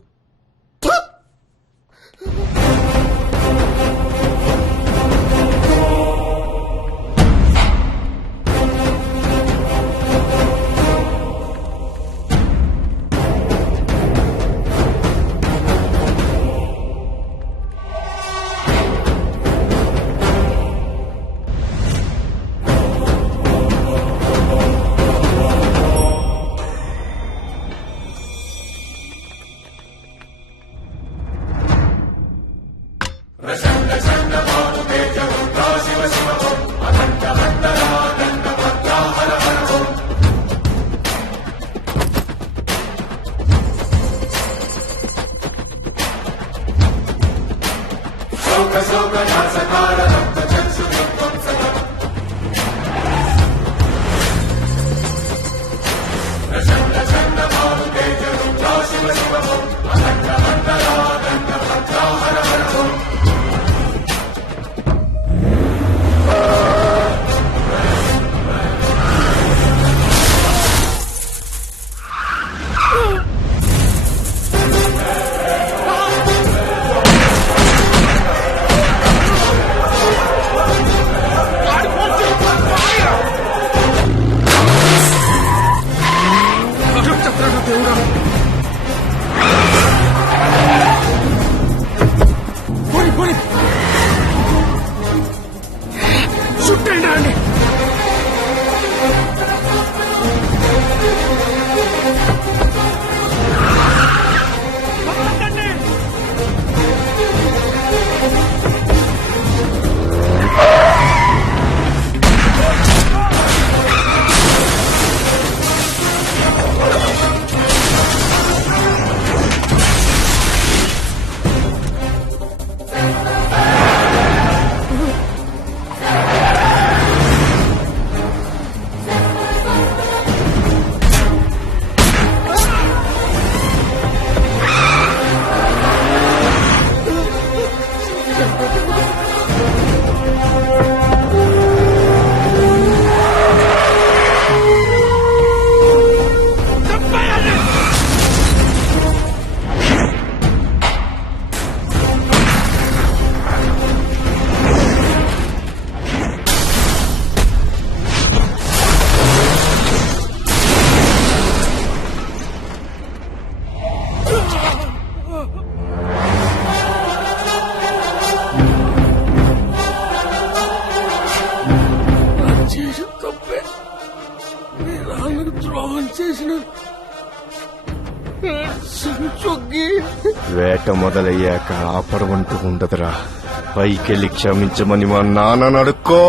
వేట మొదలయ్యాక ఆపడమంటూ ఉండదురా. పైకెళ్ళి క్షమించమని మా నాన్న అడుక్కో.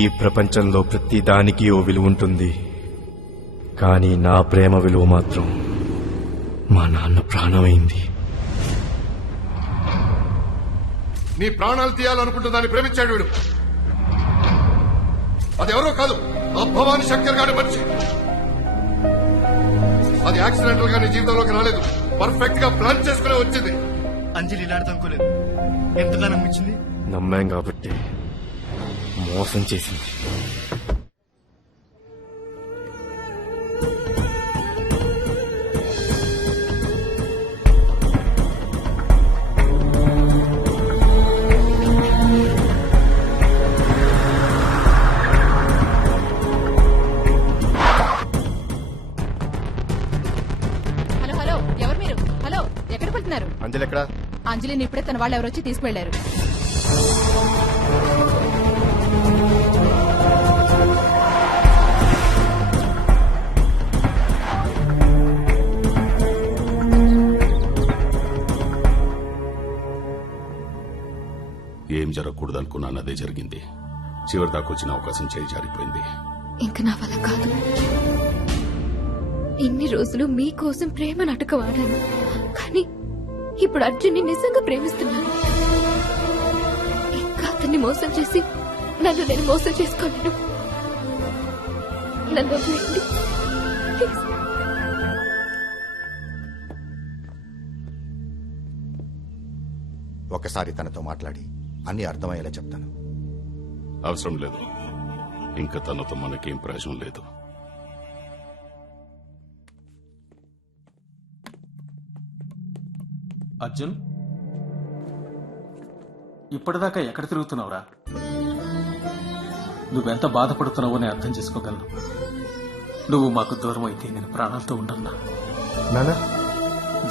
ఈ ప్రపంచంలో ప్రతి దానికి ఓ విలువ ఉంటుంది, కానీ నా ప్రేమ విలువ మాత్రం మా నాన్న ప్రాణమైంది. నీ ప్రాణాలు తీయాలనుకుంటున్న దాన్ని ప్రేమించాడు వీడు. అది ఎవరో కాదు, ఆ భవానీ శంకర్ గారి మనిషి. అది యాక్సిడెంటల్ గా నీ జీవితంలోకి రాలేదు, పర్ఫెక్ట్ గా ప్లాన్ చేసుకునే వచ్చింది. అంజలి ఇలాంటి అనుకోలేదు. ఎంతగా నమ్మించింది. నమ్మాం కాబట్టి మోసం చేసింది. అంజలి ఎక్కడ? అంజలిని ఇప్పుడే తన వాళ్ళు ఎవరొచ్చి తీసుకువెళ్లారు. ఏం జరగకూడదు అనుకున్నాను అదే జరిగింది. చివరి దాకా వచ్చిన అవకాశం చేయి జారిపోయింది. ఇంక నా వల్ల కాదు. ఇన్ని రోజులు మీకోసం ప్రేమ నాటకం ఆడాను, కానీ ఇప్పుడు అర్జున్ని నిజంగా ప్రేమిస్తున్నాను. ఇంకా అతన్ని మోసం చేసి నన్ను నేను మోసం చేసుకోలేను. నన్ను వదిలేయండి. ప్లీజ్. ఒకసారి తనతో మాట్లాడి అన్ని అర్థమయ్యేలా చెప్తాను. అవసరం లేదు. ఇంకా తనతో మనకేం ప్రయోజనం లేదు. అర్జున్, ఇప్పటిదాకా ఎక్కడ తిరుగుతున్నావురా? నువ్వెంత బాధపడుతున్నావో నేను అర్థం చేసుకోగలను. నువ్వు మాకు దూరం అయితే నేను ప్రాణాలతో ఉండన్నా.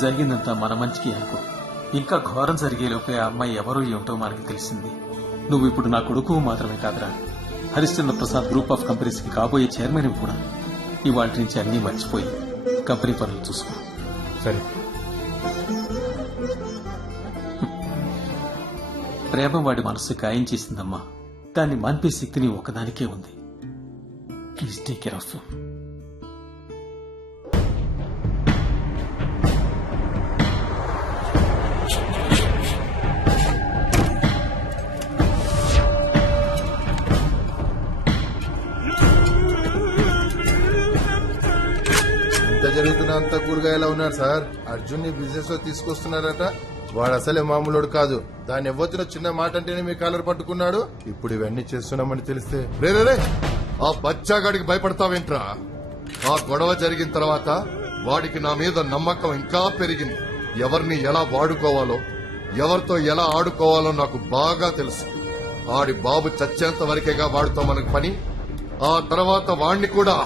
జరిగిందంతా మన మంచికి అనుకో. ఇంకా ఘోరం జరిగేలోపే ఆ అమ్మాయి ఎవరో ఏమిటో మనకి తెలిసింది. నువ్వు ఇప్పుడు నా కొడుకు మాత్రమే కాదురా, Harishchandra Prasad group of companies కి కాబోయే చైర్మన్ కూడా. ఇవాళ నుంచి అన్నీ మర్చిపోయి కంపెనీ పనులు చూసుకో. సరే. ప్రేమ వాడి మనసు గాయం చేసిందమ్మా. దాన్ని మాన్పే శక్తి నీ ఒకదానికే ఉంది. Please take care of. జరుగుతున్న అంత కూరగాయలా ఉన్నారు సార్. అర్జున్ ని బిజినెస్ లో తీసుకొస్తున్నారట. వాడు అసలే మామూలుడు కాదు. దాన్ని ఎవ్వొచ్చిన చిన్న మాట అంటేనే మీ కాలర్ పట్టుకున్నాడు. ఇప్పుడు ఇవన్నీ చేస్తున్నామని తెలిస్తే రే ఆ బచ్చాగాడికి భయపడతావేంట్రా? ఆ గొడవ జరిగిన తర్వాత వాడికి నా మీద నమ్మకం ఇంకా పెరిగింది. ఎవరిని ఎలా వాడుకోవాలో, ఎవరితో ఎలా ఆడుకోవాలో నాకు బాగా తెలుసు. ఆడి బాబు చచ్చేంత వరకేగా వాడితో మనకు పని. ఆ తర్వాత వాణ్ణి కూడా.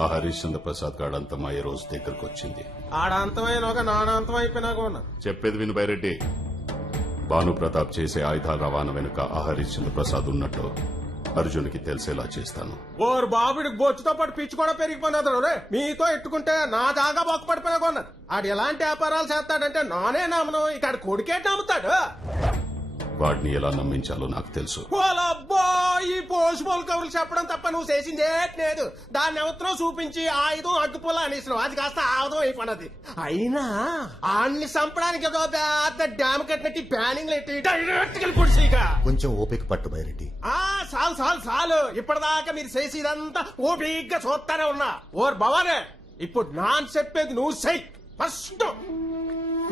ఆ హరిశ్చంద్ర ప్రసాద్ గాడు అంతమయ్యే రోజు దగ్గరకు వచ్చింది. ఆడంతమైన నాడంతం అయిపోయినాక ఉన్నా. చెప్పేది విను బైరెడ్డి. భాను ప్రతాప్ చేసే ఆయుధాల రవాణా వెనుక ఆ హరిశ్చంద్ర ప్రసాద్ ఉన్నట్టు అర్జున్కి తెలిసేలా చేస్తాను. ఓరు బాబుడికి బొచ్చుతో పాటు పిచ్చి కూడా పెరిగిపోయినాడు. రే మీతో ఎట్టుకుంటే నా దాగా బొక్క పడిపోయినా కొన్నాడు. ఆడు ఎలాంటి వ్యాపారాలు చేస్తాడంటే నానే నమ్మను. ఇక కొడుకే నమ్ముతాడు. వాడిని ఎలా నమ్మించాలో నాకు తెలుసు. ఈ పోసుపోలు కవులు చెప్పడం తప్ప నువ్వు చేసింది లేదు. దాన్ని ఎవరితో చూపించి ఆయుధం అగ్గుపుల్ల అనేసినావు. అది కాస్త ఆయుధం అయిపోయినది. అయినా ఆన్ని చంపడానికి ఏదో పెద్ద డ్యామ్ కట్టినట్టు ప్యానింగ్ ఎట్టి డైరెక్ట్ గా కొంచెం ఓపిక పట్టు బైరెడ్డి. చాలు ఇప్పటిదాకా మీరు చేసేదంతా ఓపిగ్గా చూస్తానే ఉన్నా. ఓర్ భవానే, ఇప్పుడు నాన్న చెప్పేది నువ్వు చెయ్యి. ఫస్ట్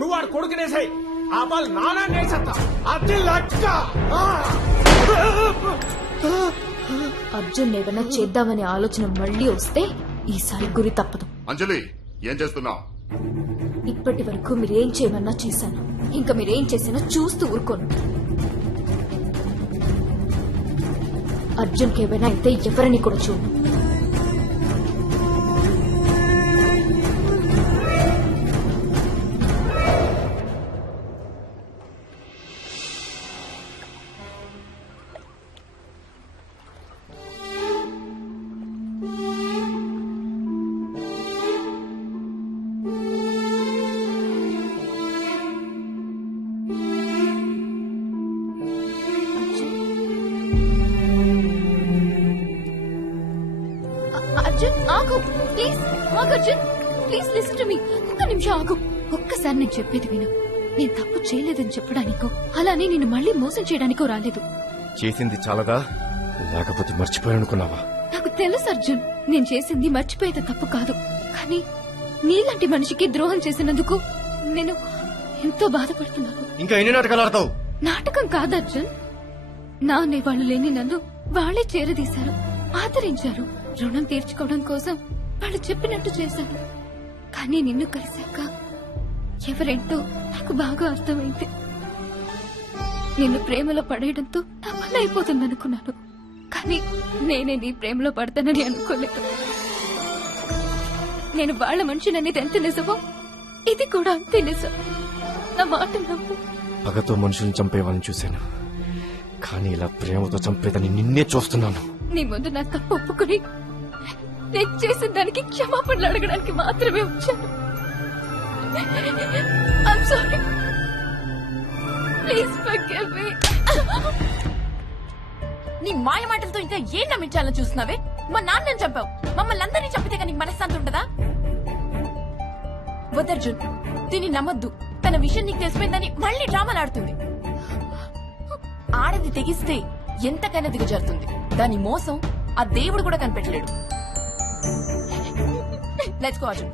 నువ్వు వాడు కొడుకునే చెయ్యి. ఆ బాల్ నానా నేసత్తా. అది లక్క. అర్జున్ ఏమైనా చేద్దామనే ఆలోచన మళ్ళీ వస్తే ఈసారి గురి తప్పదు. అంజలి, ఏం చేస్తున్నావు? ఇప్పటి వరకు మీరేం చేయమన్నా చేశాను. ఇంకా మీరేం చేసినా చూస్తూ ఊరుకోను. అర్జున్కి ఏమైనా అయితే ఎవరిని కూడా చూడు. అర్జున్ ఆగు, ప్లీజ్ ఆగు. Arjun please listen to me. ఒక్క నిమిషం ఆగు. ఒక్కసారి నేను చెప్పేది విను. నేను తప్పు చేయలేదని చెప్పడానికో అలానే నిన్ను మళ్ళీ మోసం చేయడానికో రాలేదు. చేసింది చాలదా, లేకపోతే మర్చిపోయానుకున్నావా? నాకు తెలుసు అర్జున్, నేను చేసింది మర్చిపోయేది తప్పు కాదు. కానీ నీలాంటి మనిషికి ద్రోహం చేసినందుకు నేను ఎంతో బాధపడుతున్నాను. ఇంకా ఎన్ని నాటకాలు ఆడతావు? నాటకం కాదు అర్జున్. నా అనేవాళ్లు లేని నన్ను వాళ్లే చేరదీశారు, ఆదరించారు. రుణం తీర్చుకోవడం కోసం వాళ్ళు చెప్పినట్టు చేశారు. కానీ నిన్ను కలిశాక ఎవరెంటో నాకు బాగా అర్థమైంది. నిన్ను ప్రేమలో పడేయడంతో నా పని అయిపోతుందనుకున్నాను. కానీ నేనే నీ ప్రేమలో పడతానని అనుకోలేదు. నేను వాళ్ల మనిషిననేది ఎంత నిజమో ఇది కూడా అంతే నిజం. నా మాట నమ్ము. పగతో మనుషుల్ని చంపేవాళ్ళని చూశాను, కానీ ఇలా ప్రేమతో చంపేదని నిన్నే చూస్తున్నాను. నీ ముందు నా తప్పు ఒప్పుకుని నేను చేసిన దానికి క్షమాపణలు అడగడానికి మాత్రమే వచ్చాను. I'm sorry. Please forgive me. నీ మాయ మాటలతో ఇంకా ఏం నమ్మించాలని చూస్తున్నావే? మా నాన్నని చంపావు, మమ్మల్ని అందరినీ చంపితే కానీ నీకు మనశ్శాంతి ఉంటుందా? వదర్జున్, దీన్ని నమ్మొద్దు. తన విషయం నీకు తెలిసిపోయిందని మళ్ళీ డ్రామాలు ఆడుతుంది. ఆడది తెగిస్తే ఎంతకైనా దిగజారుతుంది. దాని మోసం ఆ దేవుడు కూడా కనిపెట్టలేడు. Let's go Arjun.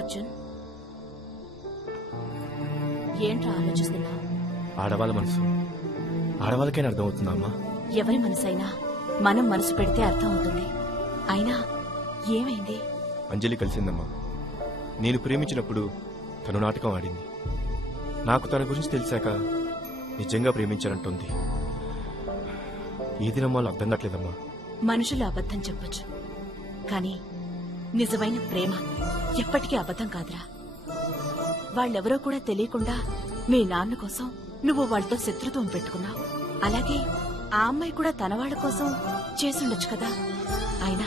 అర్జున్, ఏంట్రా ఆలోచిస్తున్నా? ఆడవాళ్ళ మనసు ఆడవాళ్ళకైనా అర్థమవుతుందా అమ్మా? ఎవరి మనసైనా మనం మనసు పెడితే అర్థం అవుతుంది. అయినా ఏమైంది? అంజలి కలిసిందమ్మా. నేను ప్రేమించినప్పుడు తను నాటకం ఆడింది. నాకు తన గురించి తెలిసాక నిజంగా ప్రేమించాలంటుంది. ఏది నమ్మాలో అర్థం కావట్లేదమ్మా. మనుషులు అబద్ధం చెప్పొచ్చు, కానీ నిజమైన ప్రేమ ఎప్పటికీ అబద్ధం కాదురా. వాళ్ళెవరో కూడా తెలియకుండా మీ నాన్న కోసం నువ్వు వాళ్ళతో శత్రుత్వం పెట్టుకున్నావు. అలాగే ఆ అమ్మాయి కూడా తన వాళ్ళ కోసం చేసుండొచ్చు కదా. అయినా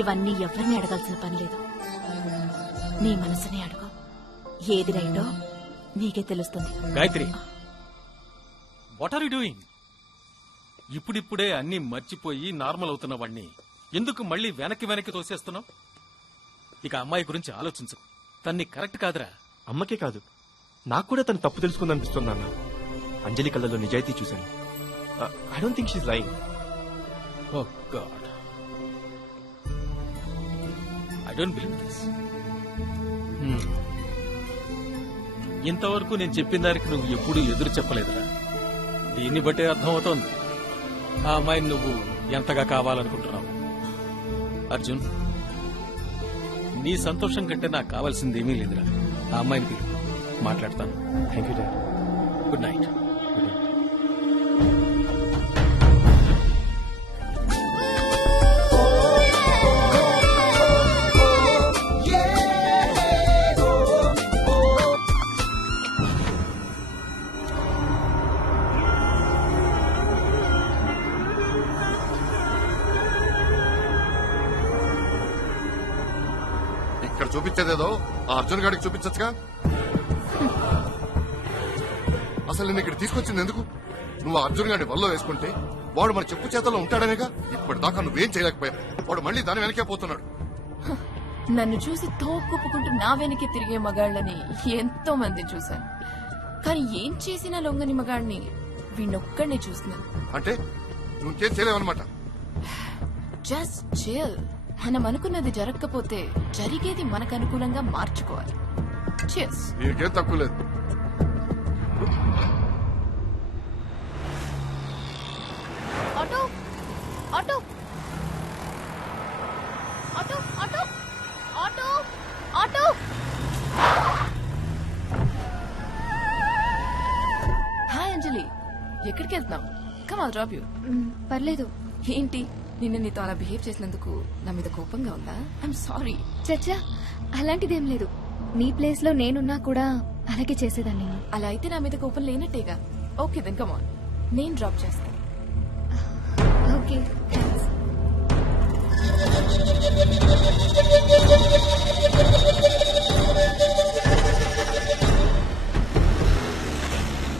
ఇవన్నీ ఎవరిని అడగాల్సిన పని లేదు. నీ మనసుని అడుగు. ఏది రైటో నీకే తెలుస్తుంది. Gayatri, what are you doing? ఇప్పుడిప్పుడే అన్ని మర్చిపోయి నార్మల్ అవుతున్న వాణ్ణి ఎందుకు మళ్ళీ వెనక్కి తోసేస్తున్నావు? ఇక అమ్మాయి గురించి ఆలోచించు. తన్ని కరెక్ట్ కాదురా. అమ్మకే కాదు, నాకు కూడా తను తప్పు తెలుసుకుందనిపిస్తుంది అన్న. అంజలి కళ్ళలో నిజాయితీ చూశాను. I don't think she's lying. Oh God, I don't believe this. ఇంతవరకు నేను చెప్పిన దానికి నువ్వు ఎప్పుడూ ఎదురు చెప్పలేదురా. దీన్ని బట్టే అర్థమవుతోంది ఆ అమ్మాయిని నువ్వు ఎంతగా కావాలనుకుంటున్నావు. అర్జున్, నీ సంతోషం కంటే నాకు కావాల్సింది ఏమీ లేదురా. ఆ అమ్మాయిని పిలు, మాట్లాడతాను. Thank you dad. Good night. ఇక్కడ చూపించేదేదో ఆ అర్జున్ గాడికి చూపించచ్చుగా. అసలు నేను ఇక్కడ తీసుకొచ్చింది ఎందుకు? నువ్వు ఆ అర్జున్ గాడి వల్ల వేసుకుంటే వాడు మన చెప్పు చేతల్లో ఉంటాడనేగా. ఇప్పటిదాకా నువ్వేం చేయలేకపోయావు. వాడు మళ్ళీ దాని వెనకే పోతున్నాడు. నన్ను చూసి తోక్కుపుకుంటూ నా వెనక్కి తిరిగే మగాళ్ళని ఎంతో మంది చూశాను, కానీ ఏం చేసినా లొంగని మగాడిని వీణొక్కడిని చూస్తున్నాను. అంటే నువ్వు ఇంకేం చేయలేవన్నమాట. Just chill. మనం అనుకున్నది జరగకపోతే జరిగేది మనకు అనుకూలంగా మార్చుకోవాలి. Cheers. నీకేం తక్కువ లేదు. Auto auto auto auto auto auto. Hi Anjali, ఎక్కడికి వెళ్తున్నావు? Come I'll drop you. పర్లేదు. ఏంటి, నిన్న నీతో అలా బిహేవ్ చేసినందుకు నా మీద కోపంగా ఉందా? I'm sorry. చచ్చా, అలాంటిదేం లేదు. నీ ప్లేస్ లో నేనున్నా కూడా అలాగే చేసేదాన్ని. అలా అయితే నా మీద కోపం లేనట్టేగా. ఓకే దెన్ కమ్ ఆన్, నేను డ్రాప్ చేస్తాను. Okay, thanks.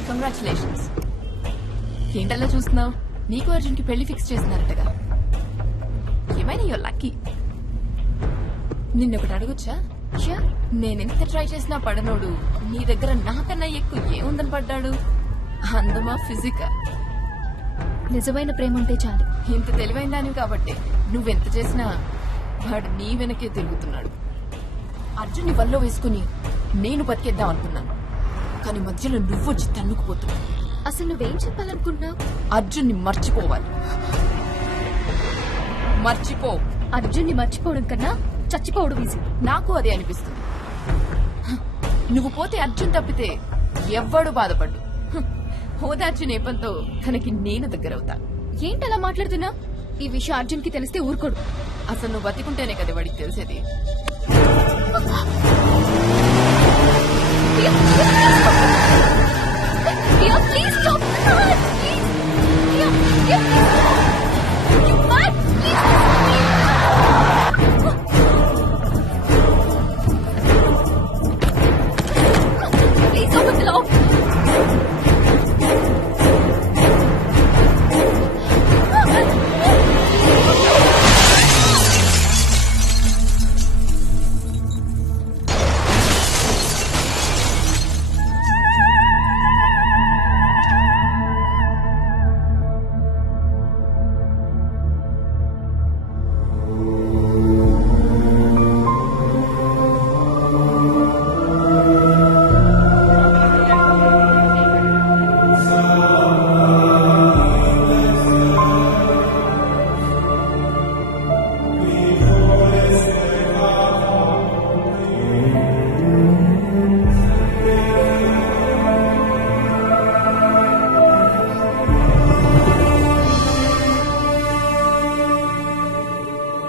కంగ్రాచులేషన్స్. ఏంటలా చూస్తున్నావు? నీకు అర్జున్ కి పెళ్లి ఫిక్స్ చేస్తున్నారటగా. ఏమైనా యువర్ లక్కీ. నిన్నొకటి అడగొచ్చా? నేనెంత ట్రై చేసినా పడనోడు నీ దగ్గర నాకన్నా ఎక్కువ ఏముందని పడ్డాడు? అందమా, ఫిజికా? నిజమైన ప్రేమ ఉంటే చాలు. ఇంత తెలివైన దానివి కాబట్టి నువ్వెంత చేసినా వాడు నీ వెనకే తిరుగుతున్నాడు. అర్జున్ని వల్లో వేసుకుని నేను బతికేద్దాం అనుకున్నాను, కానీ మధ్యలో నువ్వొచ్చి తన్నుకుపోతున్నావు. అసలు నువ్వేం చెప్పాలనుకుంటున్నావు? అర్జున్ని మర్చిపోవాలి. మర్చిపో. అర్జున్ని మర్చిపోవడం కన్నా చచ్చిపోవడం ఈజీ. నాకు అదే అనిపిస్తుంది. నువ్వు పోతే అర్జున్ తప్పితే ఎవ్వడు బాధపడ్డు. హోదార్జు నేపంతో తనకి నేను దగ్గరవుతా. ఏంటలా మాట్లాడుతున్నా? ఈ విషయం అర్జున్ కి తెలిస్తే ఊరుకోడు. అసలు నువ్వు బతికుంటేనే కదా వాడికి తెలిసేది. Priya, please stop. Please. Priya, please stop. You mad? Please. Please open the door.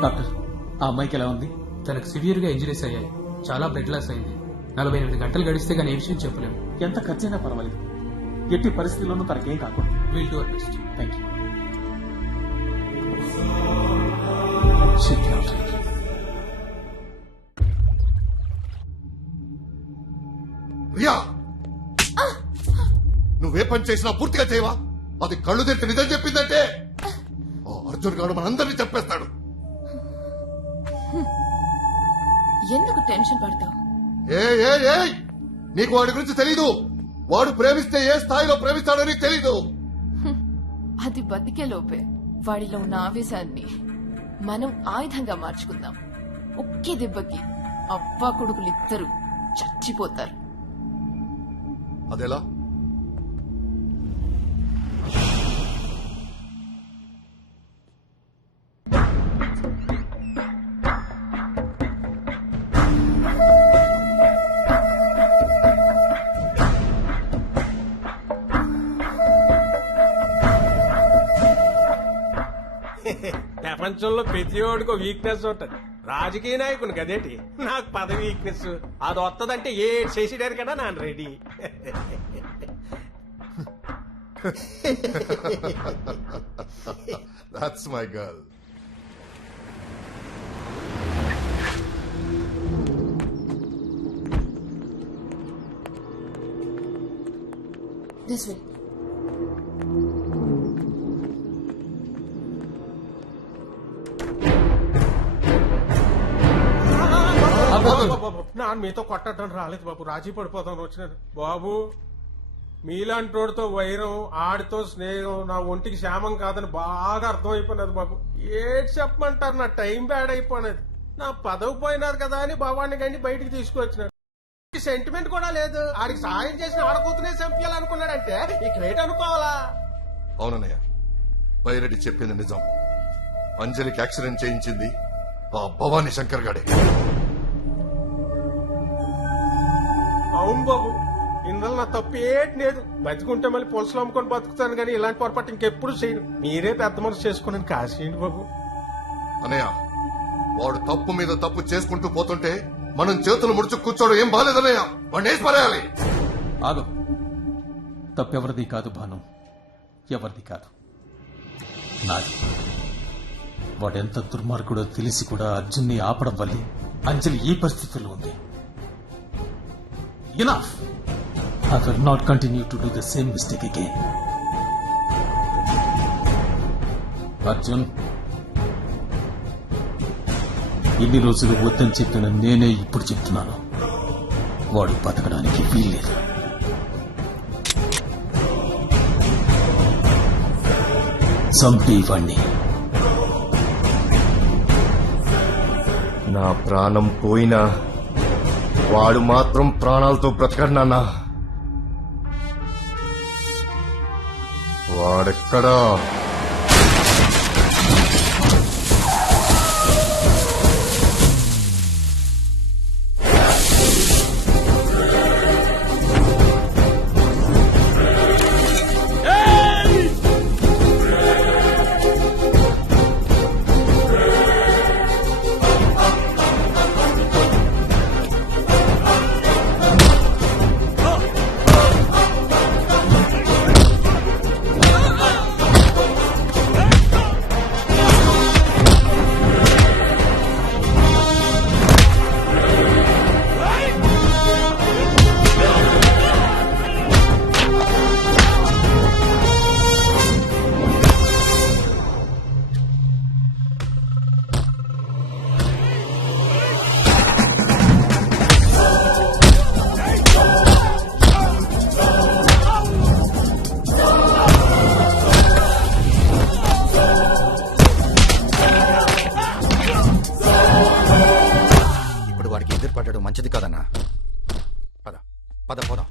Doctor, ఆ అమ్మాయికి ఎలా ఉంది? తనకు సివియర్ గా ఇంజరీస్ అయ్యాయి. చాలా బ్లడ్ లాస్ అయింది. 48 గంటలు గడిస్తే గానీ ఏ విషయం చెప్పలేము. ఎంత ఖర్చైనా పర్వాలేదు, ఎట్టి పరిస్థితుల్లోనూ తనకేం కాకూడదు. Will do our best. Thank you. Priya, నువ్వే పని చేసినా పూర్తిగా చేయవా? అది కళ్ళు తెరిచి నిజం చెప్పిందంటే ఆ అర్జున్ గారు మనందరినీ చెప్పేస్తాడు. ఎందుకు టెన్షన్ పడతావు? నీకు వాడి గురించి తెలీదు. వాడు ప్రేమిస్తే ఏ స్థాయిలో ప్రేమిస్తాడో నీకు తెలీదు. అది బతికే లోపే వాడిలో ఉన్న ఆవేశాన్ని మనం ఆయుధంగా మార్చుకుందాం. ఒకే దెబ్బకి అవ్వ కొడుకులు ఇద్దరు చచ్చిపోతారు. అదెలా? ప్రపంచంలో ప్రతి ఓడికి వీక్నెస్ ఉంటది. రాజకీయ నాయకుని కదేటి నాకు పదవి వీక్నెస్. అది వస్తదంటే ఏ చేసేడారు కదా నాన్న ready. That's my girl. This way. నాన్న మీతో కొట్టడం రాలేదు బాబు, రాజీ పడిపోతాను వచ్చినాను బాబు. మీలాంటోడితో వైరం, ఆడితో స్నేహం నా ఒంటికి క్షేమం కాదని బాగా అర్థమైపోయినది బాబు. ఏడ్ చెప్పమంటారు, నా టైం బ్యాడ్ అయిపోయినది. నా పదవి పోయినారు కదా అని బాబాన్ని కానీ బయటికి తీసుకొచ్చినాడు. సెంటిమెంట్ కూడా లేదు. ఆడికి సాయం చేసిన ఆడకూతునే చంపించాలనుకున్నాడంటే ఇక వెయిట్ అనుకోవాలా? అవునన్నయ్య, బైరెడ్డి చెప్పింది నిజం. అంజలికి యాక్సిడెంట్ చేయించింది ఆ భవానీ శంకర్ గాడే. అవును బాబు, ఇందులో నా తప్పు ఏటి లేదు. బతికుంటే మళ్ళీ పొలుసులు అమ్ముకొని బతుకుతాను కానీ ఇలాంటి పొరపాటు ఇంకెప్పుడు చేయను. మీరే పెద్ద మనసు చేసుకుని కాసేయండి బాబు. అన్నయ్య, వాడు తప్పు మీద తప్పు చేసుకుంటూ పోతుంటే మనం చేతులు ముడుచు కూర్చోవడం ఏం బాలేదన్నయ్య. వాడిని వేసి పరేయాలి. ఆగు, తప్పెవరిది కాదు భాను, ఎవరిది కాదు, నాది. వాడెంత దుర్మార్గుడో తెలిసి కూడా అర్జున్ని ఆపడం వల్లే అంజలి ఈ పరిస్థితుల్లో ఉంది. Enough! I will not continue to do the same mistake again. Arjun, ఇన్ని రోజులు వద్దని చెప్పిన నేనే ఇప్పుడు చెప్తున్నాను, వాడు బతకడానికి వీల్లేదు. చంపి వాణ్ణి. నా ప్రాణం పోయినా వాడు మాత్రం ప్రాణాలతో బ్రతకడు నాన్న. వాడెక్కడా? పడ్డాడు మంచిది కాదన్నా. పద పద పోదాం.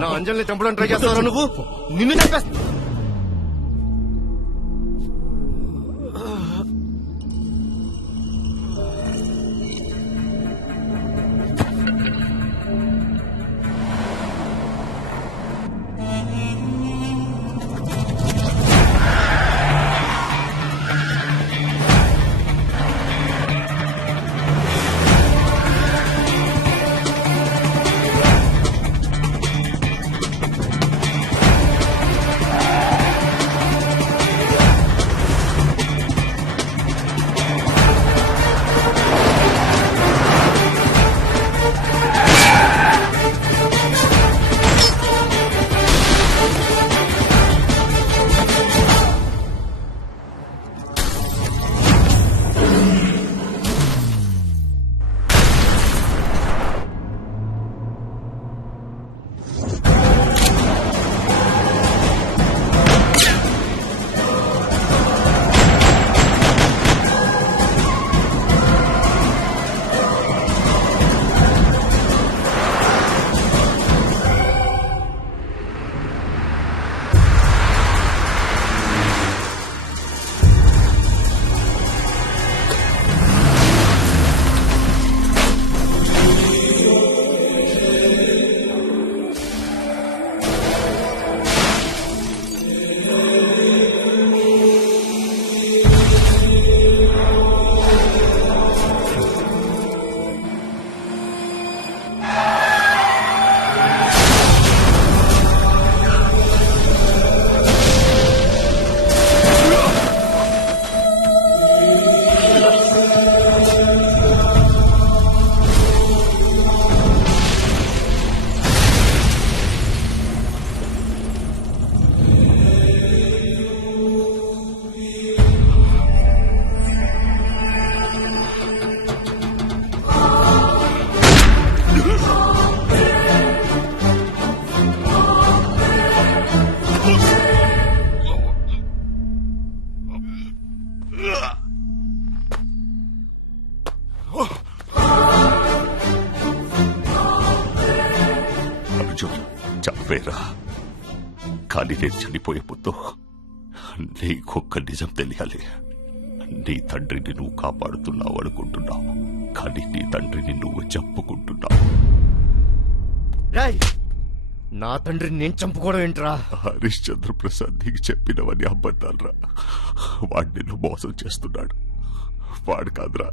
నా అంజలిని చంపడానికి ట్రై చేస్తావా నువ్వు? నిన్ను చంపేస్తా. చంపేరా, కానీ నేను చనిపోయే ముందు నీకొక్క నిజం తెలియాలి. నీ తండ్రిని నువ్వు కాపాడుతున్నావు అనుకుంటున్నావు, కానీ నీ తండ్రిని నువ్వు చంపుకుంటున్నావు. నా తండ్రిని నేను చంపుకోవడం ఏంట్రా? హరిశ్చంద్ర ప్రసాద్ నీకు చెప్పినవని అబద్ధాలరా. వాడు నిన్ను మోసం చేస్తున్నాడు. వాడు కాదురా,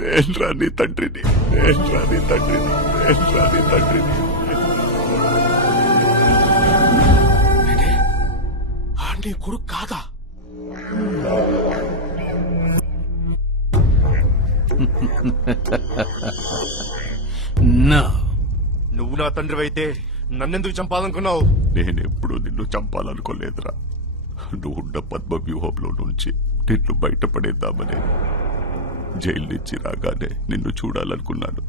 నేనురా నీ తండ్రిని, నేనురా నీ తండ్రిని, నేనురా నీ తండ్రిని. నీ కొడుకు కాదా? నువ్వు నా తండ్రి అయితే నన్నెందుకు చంపాలనుకున్నావు? నేనెప్పుడు నిన్ను చంపాలనుకోలేదురా. నువ్వున్న పద్మ వ్యూహంలో నుంచి నిన్ను బయటపడేద్దామనే జైలు నుంచి రాగానే నిన్ను చూడాలనుకున్నాను,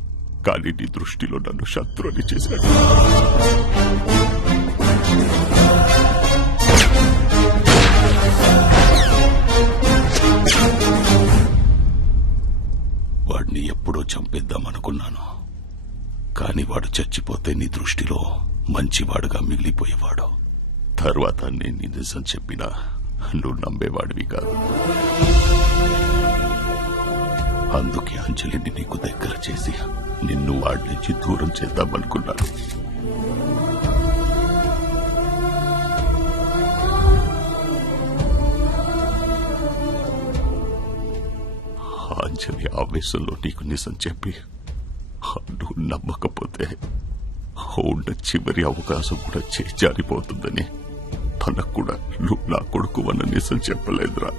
కానీ నీ దృష్టిలో నన్ను శత్రువుని చేశాడు. వాడిని ఎప్పుడో చంపేద్దామనుకున్నాను, కానీ వాడు చచ్చిపోతే నీ దృష్టిలో మంచివాడుగా మిగిలిపోయేవాడు. తర్వాత నేను నీ నిజం చెప్పినా నువ్వు నమ్మేవాడివి కాదు. అందుకే అంజలిని నీకు దగ్గర చేసి నిన్ను వాడి నుంచి దూరం చేద్దామనుకున్నాను. అంజలి ఆవేశంలో నీకు నిజం చెప్పి నువ్వు నమ్మకపోతే ఉన్న చివరి అవకాశం కూడా చేజారిపోతుందని తనకు కూడా నువ్వు నా కొడుకు అన్న నిజం చెప్పలేదురా.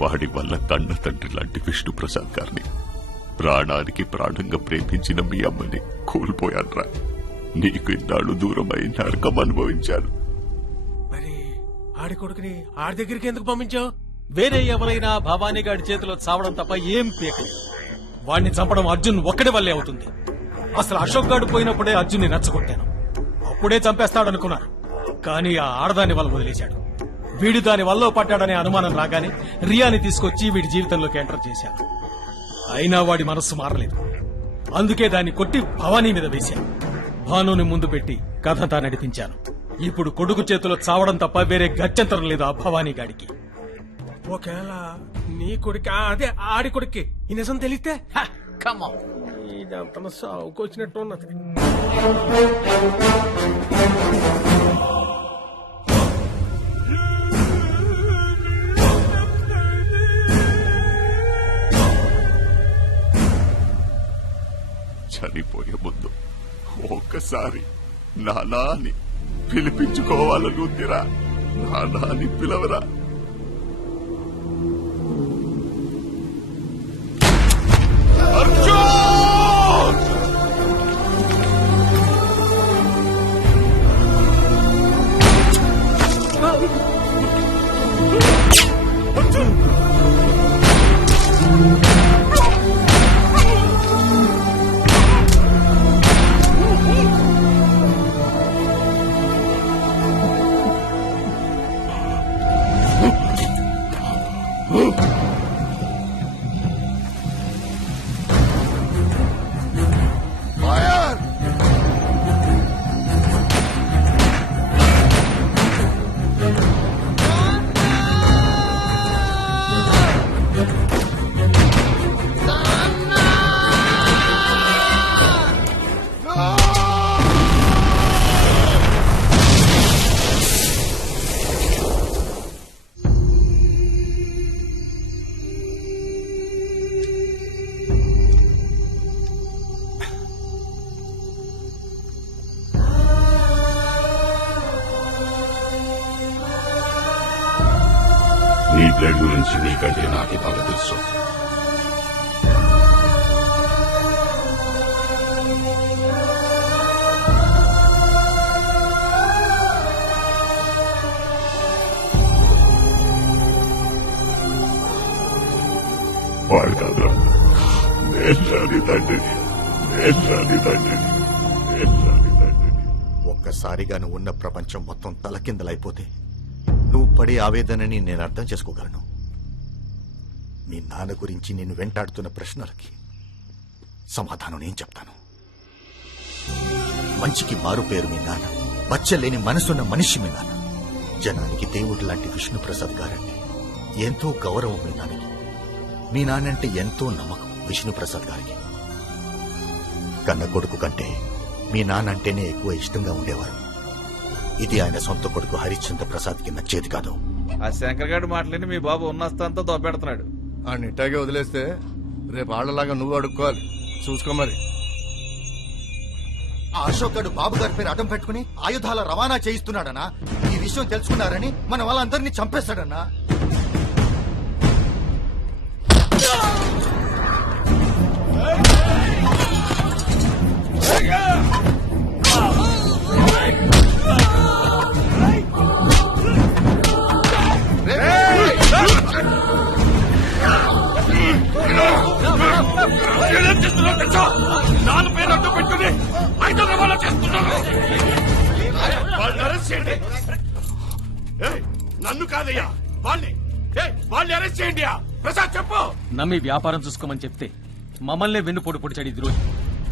వాడి వల్ల కన్న తండ్రి లాంటి విష్ణుప్రసాద్ గారిని, ప్రాణానికి ప్రాణంగా ప్రేమించిన మీ అమ్మని కోల్పోయాన్రా. నీకు ఇన్నాళ్ళు దూరమై నరకం అనుభవించాను. మరి ఆడి కొడుకుని ఆడి దగ్గరికి ఎందుకు పంపించావు? వేరే ఎవరైనా భవానీ గాడి చేతిలో చావడం తప్ప ఏం పీకలేదు. వాణ్ణి చంపడం అర్జున్ ఒక్కడి వల్లే అవుతుంది. అసలు అశోక్ గాడు పోయినప్పుడే అర్జున్ని రెచ్చగొట్టాను. అప్పుడే చంపేస్తాడనుకున్నాను, కానీ ఆ ఆడదాని వల్ల వదిలేశాడు. వీడు దాని వల్ల పట్టాడనే అనుమానం రాగానే రియాని తీసుకొచ్చి వీడి జీవితంలోకి ఎంటర్ చేశాను. అయినా వాడి మనస్సు మారలేదు. అందుకే దాన్ని కొట్టి భవానీ మీద వేశాను. భానుని ముందు పెట్టి కథంతా నడిపించాను. ఇప్పుడు కొడుకు చేతిలో చావడం తప్ప వేరే గత్యంతరం లేదు ఆ భవానీ గాడికి. ఒకవేళ నీ కొడుకు అదే ఆడి కొడుక్కి ఈ నిజం తెలిస్తే ఇదంతా సావుకొచ్చినట్టు ఉన్నది. చనిపోయే ముందు ఒక్కసారి నానా అని పిలిపించుకోవాలని ఉందిరా. నానా అని పిలవరా. నీ బ్లడ్ గురించి నీకంటే నాకే బాగా తెలుసు. వాడు కాదురా, నేను రాని తండ్రిని, నేను రాని తండ్రిని, నేను రాని తండ్రిని. ఒక్కసారిగా నువ్వు ఉన్న ప్రపంచం మొత్తం తలకిందలైపోతే నువ్వు పడే ఆవేదనని నేను అర్థం చేసుకోగలను. మీ నాన్న గురించి నేను వెంటాడుతున్న ప్రశ్నలకి సమాధానం నేను చెప్తాను. మంచికి మారు పేరు మీ నాన్న, బచ్చలేని మనసున్న మనిషి మీ నాన్న, జనానికి దేవుడు లాంటి విష్ణుప్రసాద్ గారంటే ఎంతో గౌరవం మీ నాన్నకి. మీ నాన్నంటే ఎంతో నమ్మకం విష్ణుప్రసాద్ గారికి. కన్న కొడుకు కంటే మీ నాన్న అంటేనే ఎక్కువ ఇష్టంగా ఉండేవారు. ఇది ఆయన సొంత కొడుకు హరిశ్చంద్ర ప్రసాద్ కి నచ్చేది కాదు. ఆ శంకర్ గారి మాటలని మీ బాబు ఉన్నస్తంతా దొబ్బెడుతున్నాడు. ఆ నిట్టాగే వదిలేస్తే రేపు ఆడలాగా నువ్వు అడుక్కోవాలి. చూసుకో మరి. ఆ అశోక్ గడు బాబు గారి పేరు అడ్డం పెట్టుకుని ఆయుధాల రవాణా చేయిస్తున్నాడనా? ఈ విషయం తెలుసుకున్నారని మన వాళ్ళందరినీ చంపేస్తాడన్నా? నాన్న పేరు అడ్డు పెట్టుకుని ఐదు రవాణా చేస్తున్నాను. వాళ్ళని అరెస్ట్ చేయండి. నన్ను కాదయ్యా, వాళ్ళని అరెస్ట్ చేయండి. ప్రసాద్ చెప్పు. నమ్మి వ్యాపారం చూసుకోమని చెప్తే మమ్మల్నే వెన్నుపోటు పొడిచాడు ఇది రోజు.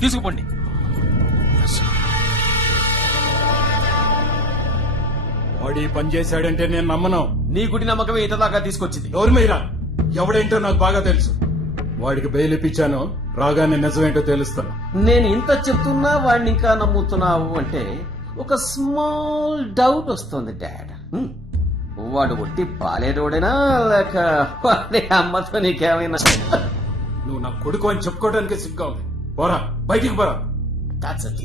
తీసుకుపోండి. వాడి పని చేశాడంటే నేను నమ్మను. నీ గుడి నమ్మకమే ఇంత దాకా తీసుకొచ్చింది. గౌరమయ్యరా, ఎవడేంటో నాకు బాగా తెలుసు. వాడికి బెయిల్ ఇప్పించాను, రాగానే నిజమేంటో తెలుస్తాను. నేను ఇంత చెప్తున్నా వాడిని ఇంకా నమ్ముతున్నావు అంటే ఒక స్మాల్ డౌట్ వస్తుంది డాడ్. వాడు ఒట్టి పాలేరోడేనా లేక వాడి అమ్మతో నీకేమైనా? నువ్వు నా కొడుకు అని చెప్పుకోవడానికి సిగ్గా ఉంది. పోరా బయటికి పోరా. That's it.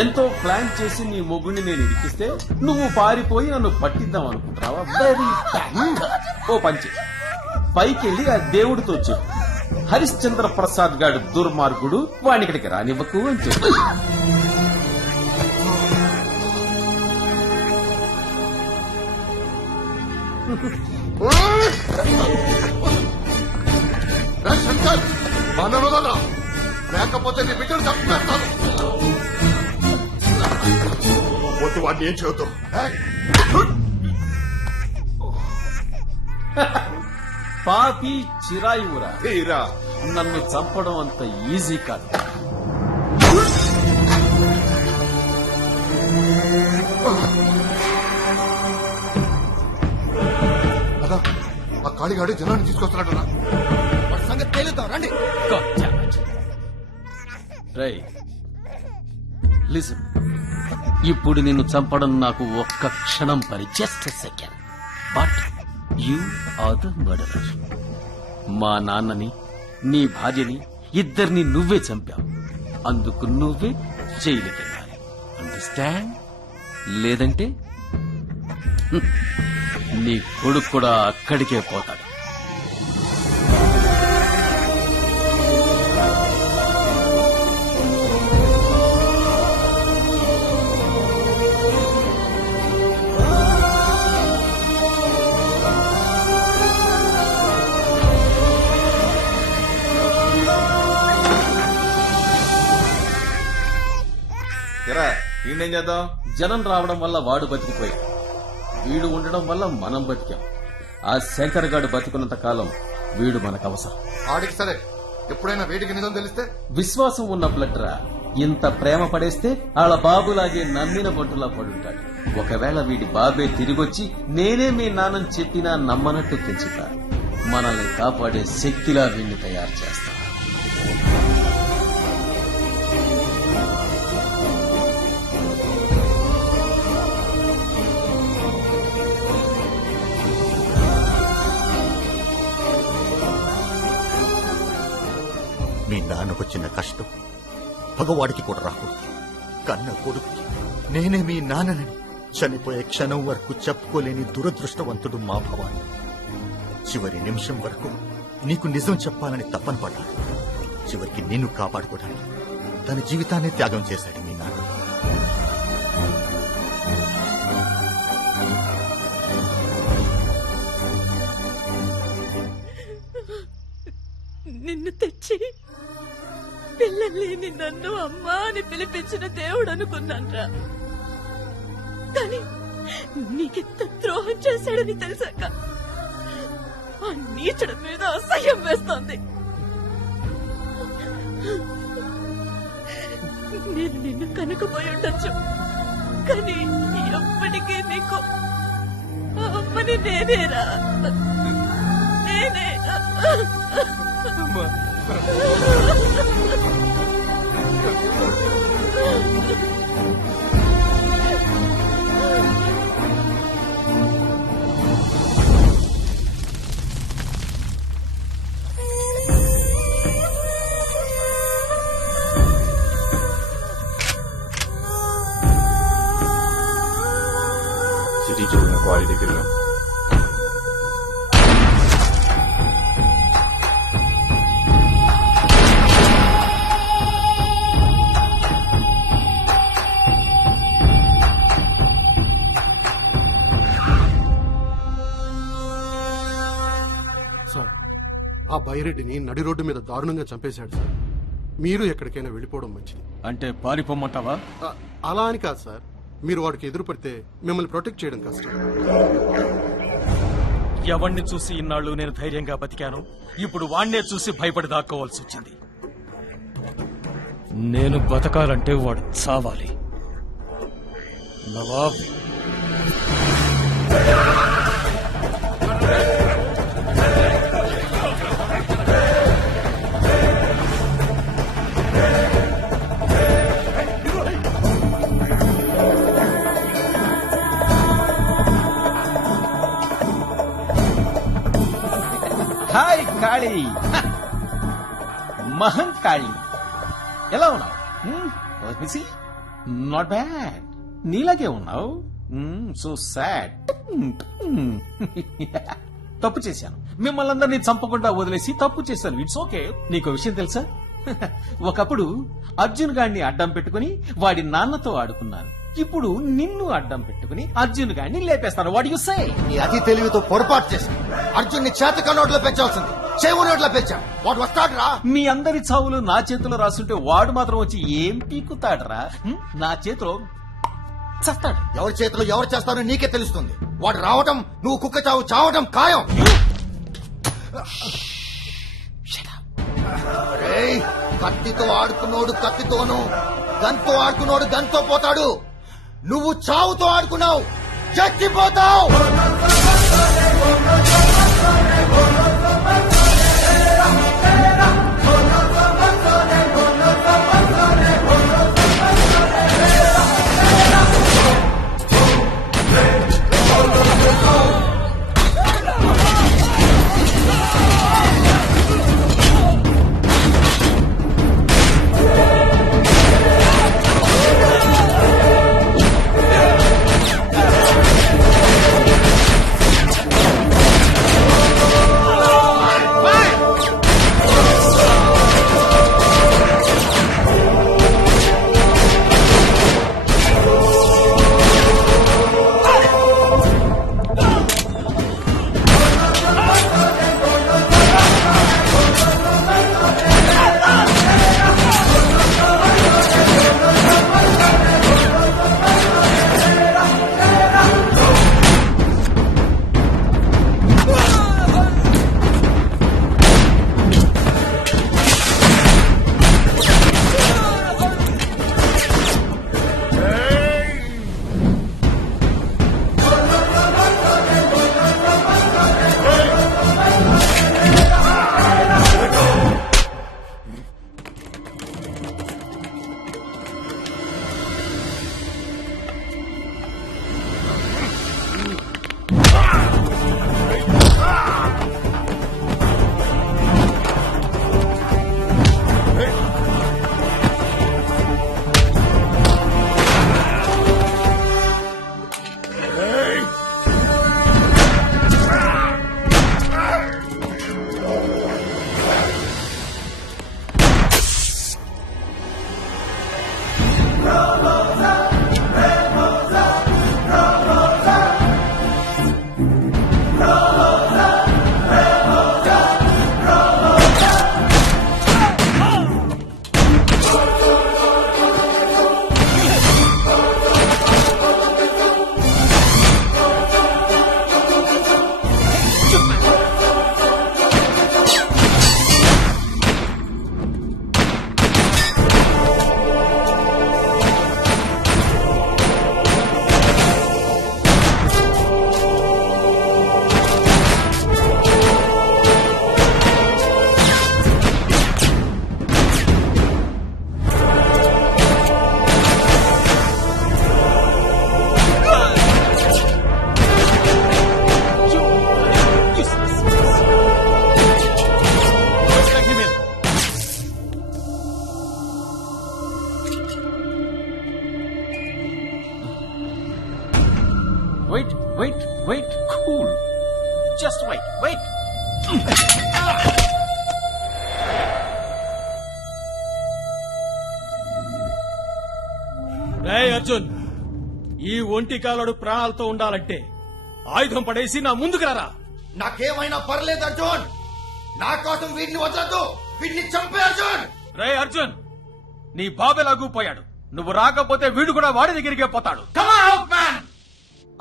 ఎంతో ప్లాన్ చేసి నీ మొగుడిని నేను ఇరికిస్తే నువ్వు పారిపోయి నన్ను పట్టిద్దాం అనుకుంటున్నావా? Very bad. ఓ పంచి పైకెళ్ళి ఆ దేవుడితో చెప్పు, హరిశ్చంద్ర ప్రసాద్ గాడు దుర్మార్గుడు, వాడిని ఇక్కడికి రానివ్వకు అని చెప్పు. శంకర్ మనోదరా, లేకపోతే నీ బిడ్డను చంపేస్తాను. వద్దు, వాడిని ఏం చేయొద్దు. పాపి చిరాయువురా, నన్ను చంపడం అంత ఈజీ కాదు. అదా ఆ కాళీగాడి జనాన్ని తీసుకొస్తున్నాడు. సంగతి తేలుద్దాం రండి. లిసన్, ఇప్పుడు నిన్ను చంపడం నాకు ఒక్క క్షణం పని, just second. But you are the murderer. మా నాన్నని, నీ భార్యని, ఇద్దరిని నువ్వే చంపావు. అందుకు నువ్వే జైలుకి వెళ్ళాలి. అండర్స్టాండ్? లేదంటే నీ కొడుకు కూడా అక్కడికే పోతాడు. ఈయనేం చేద్దాం? జనం రావడం వల్ల వాడు బతికిపోయాడు, వీడు ఉండడం వల్ల మనం బతికాం. ఆ శంకర్ గాడు బతికున్నంత కాలం వీడు మనకు అవసరం. ఆడికి సరే, ఎప్పుడైనా వేడికి నిజం తెలిస్తే విశ్వాసం ఉన్న బ్లడ్ రా. ఇంత ప్రేమ పడేస్తే వాళ్ళ బాబులాగే నమ్మిన బొట్టులా పడుంటాడు. ఒకవేళ వీడి బాబే తిరిగొచ్చి నేనే మీ నాన్నని చెప్పినా నమ్మనట్టు పెంచుతా. మనల్ని కాపాడే శక్తిలా వీడిని తయారు చేస్తా. మీ నాన్నకు వచ్చిన కష్టం పగవాడికి కూడా రాకూడదు. కన్న కొడుకుకి నేనే మీ నాన్ననని చనిపోయే క్షణం వరకు చెప్పుకోలేని దురదృష్టవంతుడు మా భవాని. చివరి నిమిషం వరకు నీకు నిజం చెప్పాలని తప్పన పడ్డాడు. చివరికి నిన్ను కాపాడుకోవడానికి తన జీవితాన్ని త్యాగం చేశాడు మీ నాన్న. నిన్ను తెచ్చి పిల్లలేని నన్ను అమ్మా అని పిలిపించిన దేవుడు అనుకున్నాన్రా. కానీ నీకెంత ద్రోహం చేశాడని తెలిసాక ఆ నీచుడి మీద అసహ్యం వేస్తోంది. నేను నిన్ను కనుకపోయి ఉండొచ్చు, కానీ ఎప్పటికీ నీకు అమ్మని నేనేరా, నేనే. సిటీ చూడన క్వారీ దగ్గర సార్, ఆ బైరెడ్డిని నడి రోడ్డు మీద దారుణంగా చంపేశాడు సార్. మీరు ఎక్కడికైనా వెళ్ళిపోవడం మంచిది. అంటే పారిపోమంటావా? అలా అని కాదు సార్, మీరు వాడికి ఎదురుపడితే మిమ్మల్ని ప్రొటెక్ట్ చేయడం కష్టం. ఎవరిని చూసి ఇన్నాళ్ళు నేను ధైర్యంగా బతికాను, ఇప్పుడు వాణ్ణే చూసి భయపడి దాక్కోవాల్సి వచ్చింది. నేను బతకాలంటే వాడు చావాలి. నవాబ్ హై మహంకాళి ఎలా ఉన్నావు? నాట్ బ్యాడ్, నీలాగే ఉన్నావు. So sad. తప్పు చేశాను, మిమ్మల్ని అందరినీ చంపకుండా వదిలేసి తప్పు చేశాను. It's okay. నీకు విషయం తెలుసా? ఒకప్పుడు అర్జున్ గాడిని అడ్డం పెట్టుకుని వాడి నాన్నతో ఆడుకున్నాను. ఇప్పుడు నిన్ను అడ్డం పెట్టుకుని అర్జున్ గాడిని లేపేస్తాను. What you say? నీ అతి తెలివితో పొరపాటు చేసి అర్జున్ ని చేతక నోట్లో పెంచాల్సింది చెవు నోట్లో పెంచాం. వాడు వస్తాడ్రా. మీ అందరి చావులు నా చేతిలో రాస్తుంటే వాడు మాత్రం వచ్చి ఏం పీకుతాడ్రా? నా చేతిలో చస్తాడు. ఎవరి చేతిలో ఎవరు చేస్తారో నీకే తెలుస్తుంది. వాడు రావటం, నువ్వు కుక్క చావు చావటం ఖాయం. రేయ్, కత్తితో ఆడుకున్నోడు కత్తితోను, గన్తో ఆడుకున్నోడు గన్తో పోతాడు. నువ్వు చావుతో ఆడుకున్నావు, చచ్చిపోతావు. Wait, cool. Just wait. రేయ్ అర్జున్, ఈ ఒంటి కాలుడు ప్రాణాలతో ఉండాలంటే ఆయుధం పడేసి నా ముందుకు రారా. నాకేమైనా పర్లేదు అర్జున్, నా కోసం వీడిని వదలద్దు, వీడిని చంపే అర్జున్. రేయ్ అర్జున్, నీ బాబెలాగూ పోయాడు, నువ్వు రాకపోతే వీడు కూడా వాడి దగ్గరికే పోతాడు.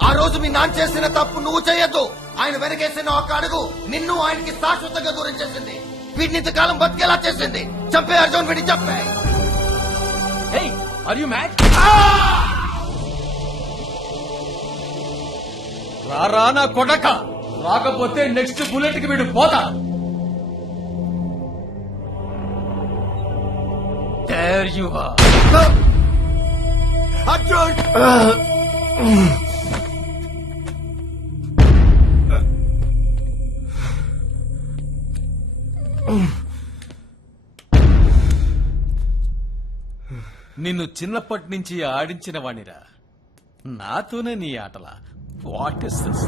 ఆ రోజు మీ నాన్న చేసిన తప్పు నువ్వు చేయొద్దు. ఆయన వెనకేసిన ఒక అడుగు నిన్ను ఆయనకి శాశ్వతంగా దూరం చేసింది. వీడిని ఇంతకాలం బతికేలా చేసింది. చంపే అర్జున్, వీడిని చంపే. Hey, are you mad? రారా నా కొడక, రాకపోతే నెక్స్ట్ బుల్లెట్ కి వీడు పోతా. There you are. అర్జున్, నిన్ను చిన్నప్పటి నుంచి ఆడించిన వాణిరా. నాతోనే నీ ఆటలా? What is this?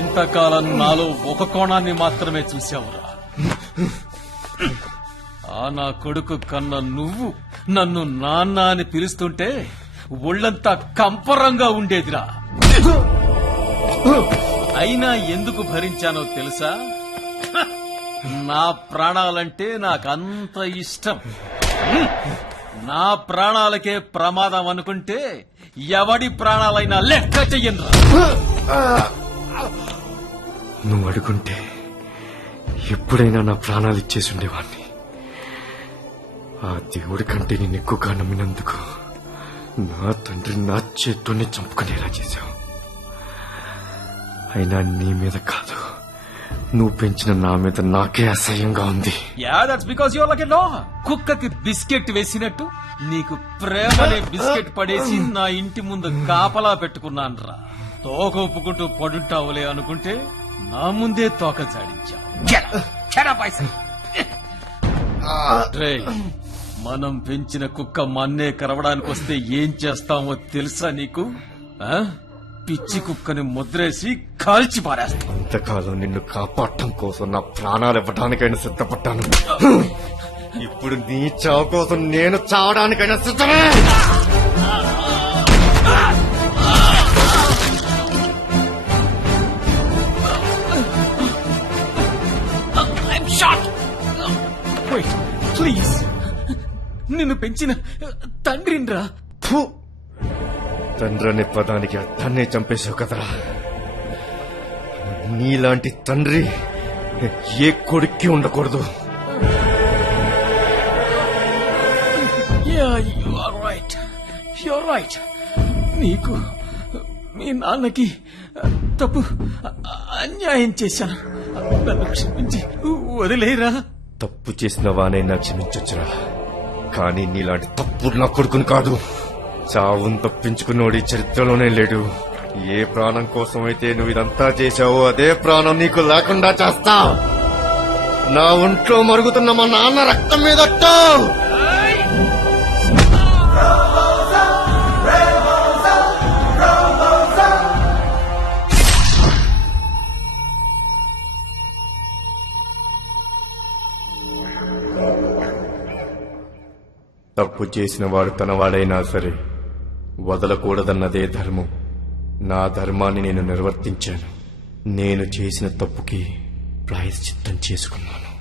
ఇంతకాలం నాలో ఒక కోణాన్ని మాత్రమే చూసావురా. ఆ నా కొడుకు కన్నా నువ్వు నన్ను నాన్న అని పిలుస్తుంటే ఒళ్ళంతా కంపరంగా ఉండేదిరా. అయినా ఎందుకు భరించానో తెలుసా? నా ప్రాణాలంటే నాకంత ఇష్టం. నా ప్రాణాలకే ప్రమాదం అనుకుంటే ఎవడి ప్రాణాలైనా లెక్క చెయ్యను. నువ్వు అడుగుంటే ఎప్పుడైనా నా ప్రాణాలు ఇచ్చేసి ఉండేవాణ్ణి. ఆ దేవుడి కంటే నేను ఎక్కువగా నమ్మినందుకు నా తండ్రి నా చేత్తోనే చంపుకునేలా చేశావు. అయినా నీ మీద కాదు, నువ్వు పెంచిన నా మీద నాకే అసహ్యంగా ఉంది. Yeah, that's because your like a dog. కుక్కకి బిస్కెట్ వేసినట్టు నీకు ప్రేమనే బిస్కెట్ పడేసి నా ఇంటి ముందు కాపలా పెట్టుకున్నానురా. తోక ఒప్పుకుంటూ పడుంటావులే అనుకుంటే నా ముందే తోక జాడించావు. రేయ్, మనం పెంచిన కుక్క మన్నే కరవడానికి వస్తే ఏం చేస్తామో తెలుసా నీకు? ఆ? పిచ్చి కుక్కని ముద్రేసి కాల్చి పారేస్తాం. ఇంతకాలం నిన్ను కాపాడటం కోసం నా ప్రాణాలు ఇవ్వడానికైనా సిద్ధపడ్డాను. ఇప్పుడు నీ చావు కోసం నేను చావడానికైనా సిద్ధమే. ప్లీజ్, నిన్ను పెంచిన తండ్రిన్రా. తండ్రి అనే పదానికి అర్థాన్నే చంపేశావు కదరా. నీలాంటి తండ్రి ఏ కొడుక్కి ఉండకూడదు. రైట్. నీకు మీ నాన్నకి తప్పు అన్యాయం చేశాను. నన్ను క్షమించి వదిలేరా. తప్పు చేసిన వానైనా క్షమించొచ్చురా, కానీ నీలాంటి తప్పు నా కొడుకుని కాదు. చావును తప్పించుకున్నోడి చరిత్రలోనే లేడు. ఏ ప్రాణం కోసం అయితే నువ్వు ఇదంతా చేశావో అదే ప్రాణం నీకు లేకుండా చేస్తా. నా ఒంట్లో మరుగుతున్న మా నాన్న రక్తం మీద తప్పు చేసిన వాడు తన వాడైనా సరే వదలకూడదన్నదే ధర్మం. నా ధర్మాన్ని నేను నిర్వర్తించాను. నేను చేసిన తప్పుకి ప్రాయశ్చిత్తం చేసుకున్నాను.